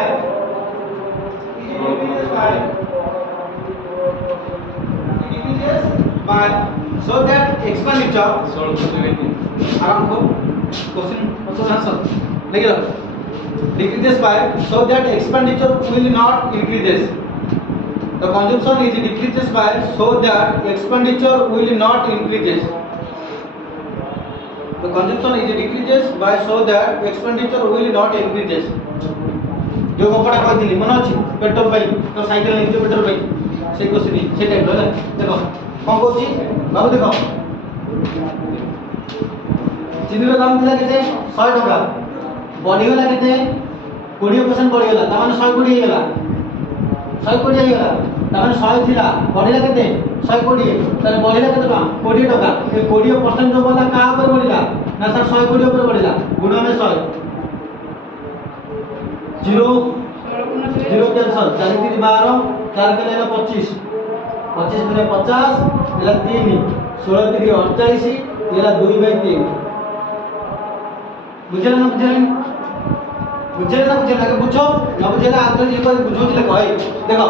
so that expenditure आराम को question answer लिख लो decreases by so that expenditure will not increases the consumption is decreases by so that expenditure will not increases the consumption is decreases by so that expenditure will not increases जो गपटा कह दिली मन अछि petrol भाई तो cycle नहीं तो petrol भाई से क्वेश्चन से टाइप रो देखो कोन कहूची बाबू देखो चीनी रो दाम थिला केते 100 टका बढ़ी गला केते 20% बढ़ी गला ता माने 100 कोटी हे गला 100 कोटी हे गला ता माने 100 थिला बढ़ीला केते 100 कोटी ताले बढ़ीला केते टका 20 टका ए 20% जो बोला का ऊपर बढ़ीला ना सर 100 कोटी ऊपर बढ़ीला गुणा में 100 0 0 कैंसल 4 3 12 4 के लेना 25 25 में 50 एला 3 16 3 48 एला 2/3 बुझला ना बुझला के पूछो न बुझला आंसर जे कोई बुझो जे कहे देखो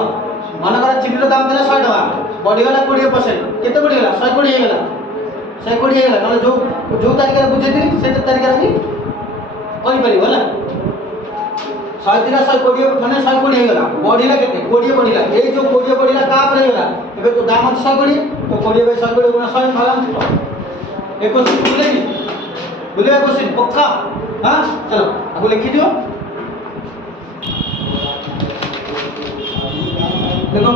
मन कर चिनी दाम देला 100 टका बढ़ी गला 20% केते बढ़ी गला 100 कोटी हे गला 100 कोटी हे गला माने जो तारीख रे बुझे थी से तारीख रे भी कहि परिबो होला 100 ଥିଲା 120 ମାନେ 120 ହେଇଗଲା ବଢିଲା କେତେ 20 ବଢିଲା ଏଇ ଯୋଉ 20 ବଢିଲା କା ଉପରେ ହେଇଗଲା ଏବେ ତ ଦାମ ଅଛି 120 ତ 20 ବାଇ 120 ଗୁଣା 100 ବାଲାନ୍ସ ଏ क्वेश्चन ବୁଲେନି ବୁଲେगा क्वेश्चन पक्का हां चलो आपको लिखी दियो देखो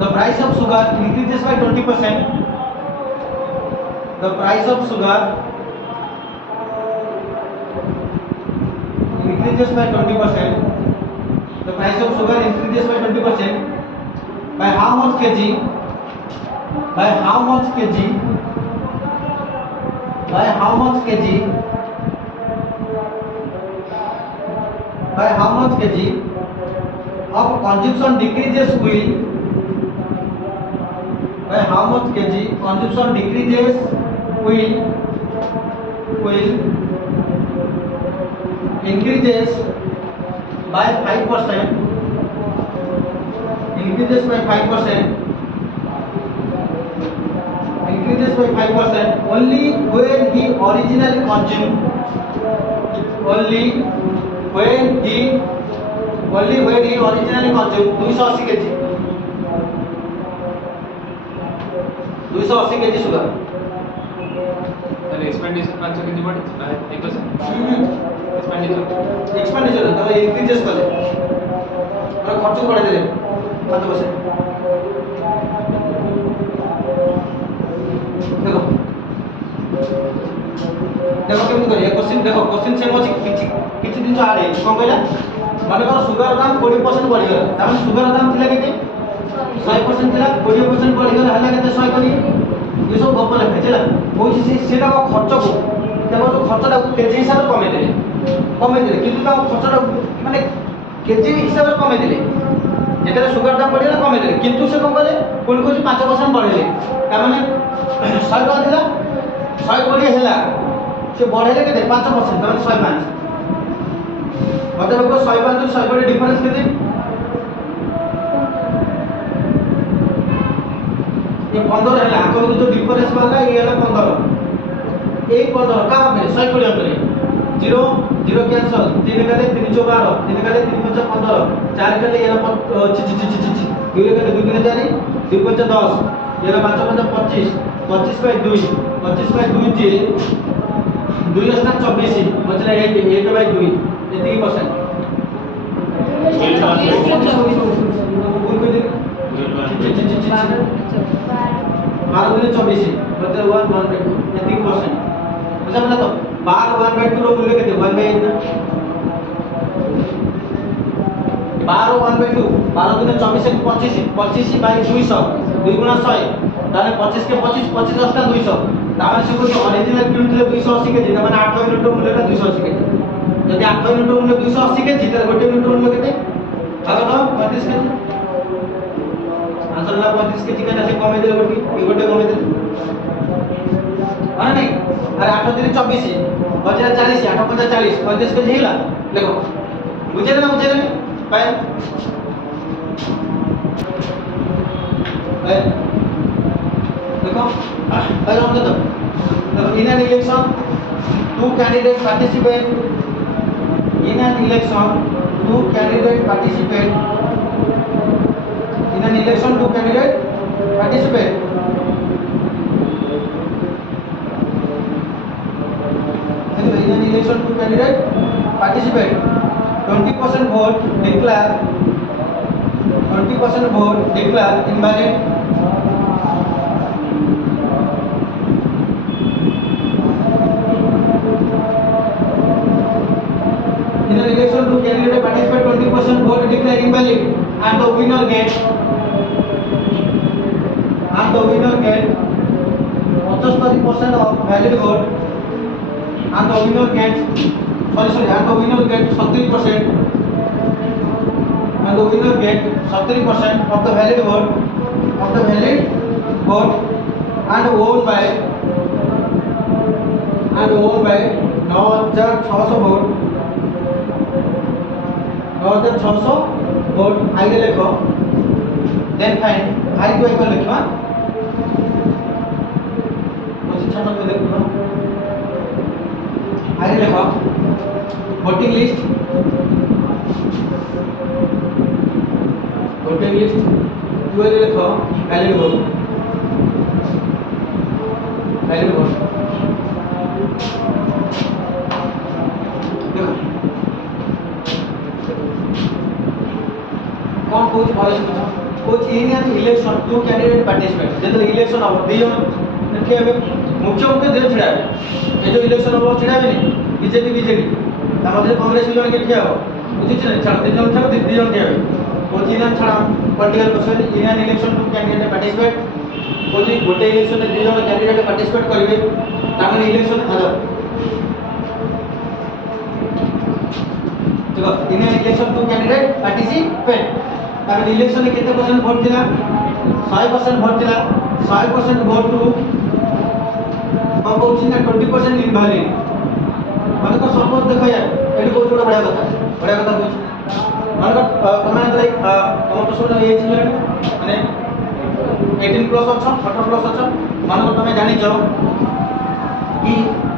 the price of sugar increases by 20%. The price of sugar increases by 20%. The price of sugar increases by 20%. By how much kg? By how much kg? By how much kg? By how much kg of consumption decreases will? By how much kg consumption decreases will increases by 5%. Increases by 5%. Increases by 5% only when he originally consumed. Only when he originally consumed 280 kg. 280 kg sugar. তাহলে expenditure 500 KG পড়ে না 1% expenditure तब increases कर और खर्च बढ़ा दे 5%. देखो देखो केमती करिए क्वेश्चन सेम अछि किछि दिन जो आले कोन कहला माने को सुगर दाम 40% बढ़ि गला तामे सुगर दाम थिला केते 100% थिला 40% बढ़ि गला हला केते 100 करी ये सब गप लेखा चला कोइ सेटा को खर्च को ताको जो खर्चटा केजी हिसाब कमे देले किंतु ता खर्चटा माने केजी हिसाब कमे देले जेतरे सुगर दाम बढ़िला कमे देले किंतु से कोन कहले कोन कोइ 5% बढ़िले ता माने 100 का थिला 120 ହେଲା से बढ़ेले केते 5% ताने 105 मतलब को 105 और 120 डिफरेंस केते ये 15 है आको जो डिफरेंस वाला ये है 15 एक 15 का पे 120 पे 0 0 कैंसिल 3 गले 3 12 3 गले 3 5 15 4 गले ये 2 गले 2 3 4 2 5 10 ये 5 5 25 25 बाय 2 25 बाय 2 जे 2 अस्ता 24 मतलब 1 बाय 2 एतिकी परसेंट बारह दिन 24 मतलब 1 बाय 2 एतिकी परसेंट अच्छा मतलब तो 12 1 बाय 2 रो मूल्य केते 1 बाय 8 ना 12 1 बाय 2 12 दिन 24 एक 25 25 बाय 200 2 गुना 100 ताने 25 के 25 25 अस्ता 200 ताने से को ओरिजिनल किनुले 280 के जिना माने 8 यूनिट रो मूल्य 280 के यदि 8 यूनिट रो मूल्य 280 के जिता 1 यूनिट रो मूल्य केते आगो 35 के आंसर ला 35 के जिका से कमे दे गोटे कमे दे माने नहीं अरे 8 दिन 24 बचला 40 8 5 40 35 के हिला देखो बुझे ना पाए देखो अरे हम तो in an election two candidates participate in an election two candidates participate in an election two candidates participate in an election two candidates participate 20% vote declare 20% vote declare invalid in an election two candidates participate 20% vote declare invalid and the winner get 75% of valid vote and the winner gets and the winner gets 70% and the winner gets 70% of the valid vote and owned by 9600 vote 9600 vote आगे लिखो then find I को एक लिखवा कुछ छात्र को लिखो आगे लिखो वोटिंग लिस्ट ट्वेल्व लिखो वैलिड वोट देखो कौन कोच पॉलिसी कोच in election two candidate participate जेतले इलेक्शन हम दी जन देखिए हमें मुख्यमंत्री दे छिड़ा ये जो इलेक्शन हम छिड़ा भी नहीं बीजेपी ता मध्य कांग्रेस भी जन के ठिया हो बुझी छ छाड़ तीन जन छाड़ दी जन ठिया हो कोच इन छाड़ा political person in election two candidate participate कोच गोटे इलेक्शन में दी जन कैंडिडेट पार्टिसिपेट करिवे तामने इलेक्शन हाजर देखो इन इलेक्शन टू कैंडिडेट पार्टिसिपेट तार इलेक्शन में कितने परसेंट वोट दिला 100% वोट दिला 100% वोट टू हम कहछि ना 20% इनवैलिड माने को सपोज देखो यार एटी बहुत बढ़िया कथा कहछि माने को तमे लाइक हम तो सब ये छिले माने 18 प्लस अच्छा 18 प्लस अच्छा माने को तमे जानि जाओ कि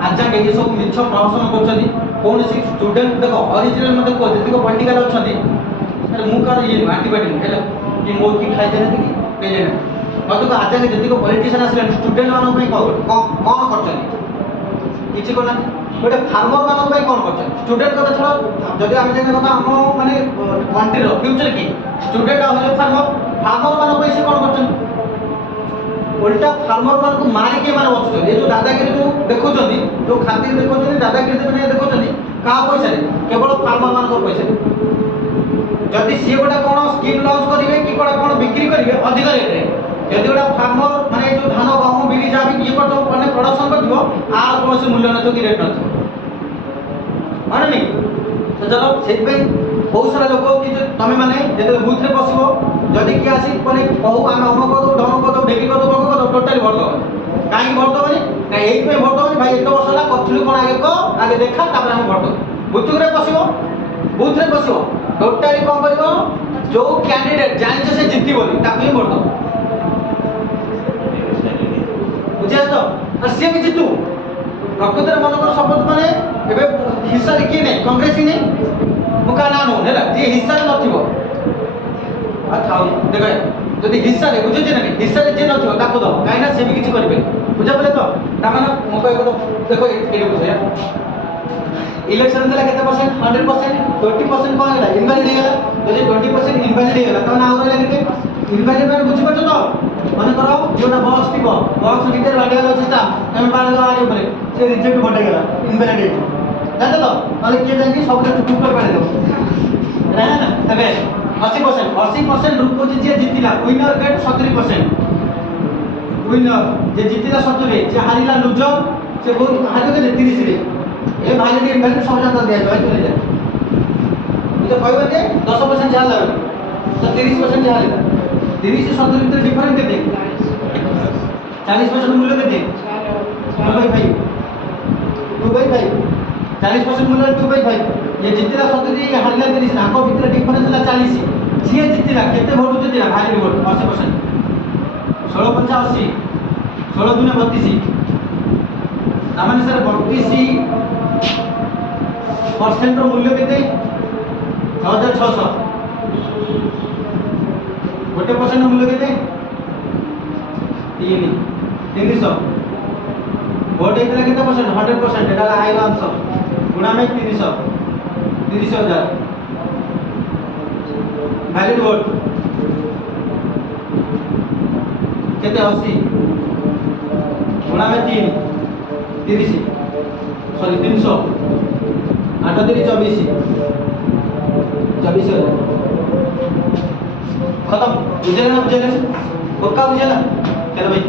आज जाके ये सब मिछ प्रहसन करछथि कौन सी स्टूडेंट देखो ओरिजिनल मते को जति को पॉलिटिकल अछथि अरे मु कार ये एंटीबायोटिक हैला कि मोर की खाइ देने कि पे जेना मते को आज के जति को पॉलिटिशियन आसले स्टूडेंट मानो पे कोन करछन किछि कोना गोटे फार्मर मानो पे कोन करछन स्टूडेंट कथा छड़ जदि हम जेना कथा हम माने कंट्री रो फ्यूचर की स्टूडेंट होले फार्मर मानो पे से कोन करछन उल्टा फार्मर मान को मारी के माने बचछन ये जो दादागिरी जो देखोछन जो खातिर देखोछन दादागिरी माने देखोछन का पैसा केवल फार्मर मान को पैसा जदि सी गोटा कोन स्कीम लॉन्च करिवे कि कोटा कोन बिक्री करिवे अधिक रेट रे जदि गोटा फार्मर माने जो धान गहूम बिरी जा भी ये करतो माने प्रोडक्शन करथिबो आ कोन से मूल्य नथो कि रेट नथो माने नहीं तो चलो सेट पे बहुत सारा लोग कि तमे माने जेते बूथ रे बसिबो जदि कि आसी माने कहू आमे अमक दो ढम को दो ढेकी को दो बक को दो टोटली भर दो काई भर दो माने ना एई पे भर दो भाई एतो वर्ष ला कथलु कोन आगे देखा तापर हम भर दो बूथ रे बसिबो टोटली कौन करिवो जो कैंडिडेट जानि से जित्ती बोली ताकू ही भर दो बुझे तो और से भी जितू प्रकृतर मन को सपोज माने एबे हिस्सा देखि नै कांग्रेस ही नै मुका ना नो हैला जे हिस्सा नथिबो थाउ देखो जदि हिस्सा रे बुझे जे नै हिस्सा रे जे नथिबो ताकू दो काई ना से भी किछि करबे बुझा पले तो ता माने मको एक देखो एडी बुझे यार इलेक्शन देला केते परसेंट 100% 20% कोन गेला इनवैलिड हे गेला जदि 20% इनवैलिड हे गेला त ना और केते इनवैलिड माने बुझि पछो तो माने करो जोना बॉक्स टिको बॉक्स भीतर बाडी गेला छै ता हम बाड दो आनी ऊपर से रिजेक्ट बटे गेला इनवैलिड हे जाते तो माने के जानि सब टुक कर पाड़े दो रहे ना तबे 80% रुको जे जितिला विनर गेट 70% विनर जे जितिला 70 जे हारिला लूजर से बहुत हारियो के 30 रे ए वैलिड इनवैलिड सब जाता दिया जाय चले जाय मुझे कहबे जे 10% जा लागल तो 30% जा लागल 30 से 70 भीतर डिफरेंस केते 40% मूल्य केते 2/5 40% मूल्य 2/5 ये जितिला 70 ये हारिला 30 आको भीतर डिफरेंस ला 40 जे जितिला केते वोट जितिला वैलिड वोट 80% 16 5 80 16 दुने 32 तामाने सर 32% रो मूल्य केते 6600 गोटे परसेंट मूल्य केते 300 वोट हेतला केते परसेंट 100% एटा आइलो आंसर गुणा में 300,000 वैलिड वोट केते 80 गुणा में 30 सॉरी 300 8 3 24,000 खत्म बुझे ना पक्का बुझे ना चलो भाई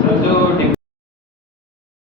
सर जो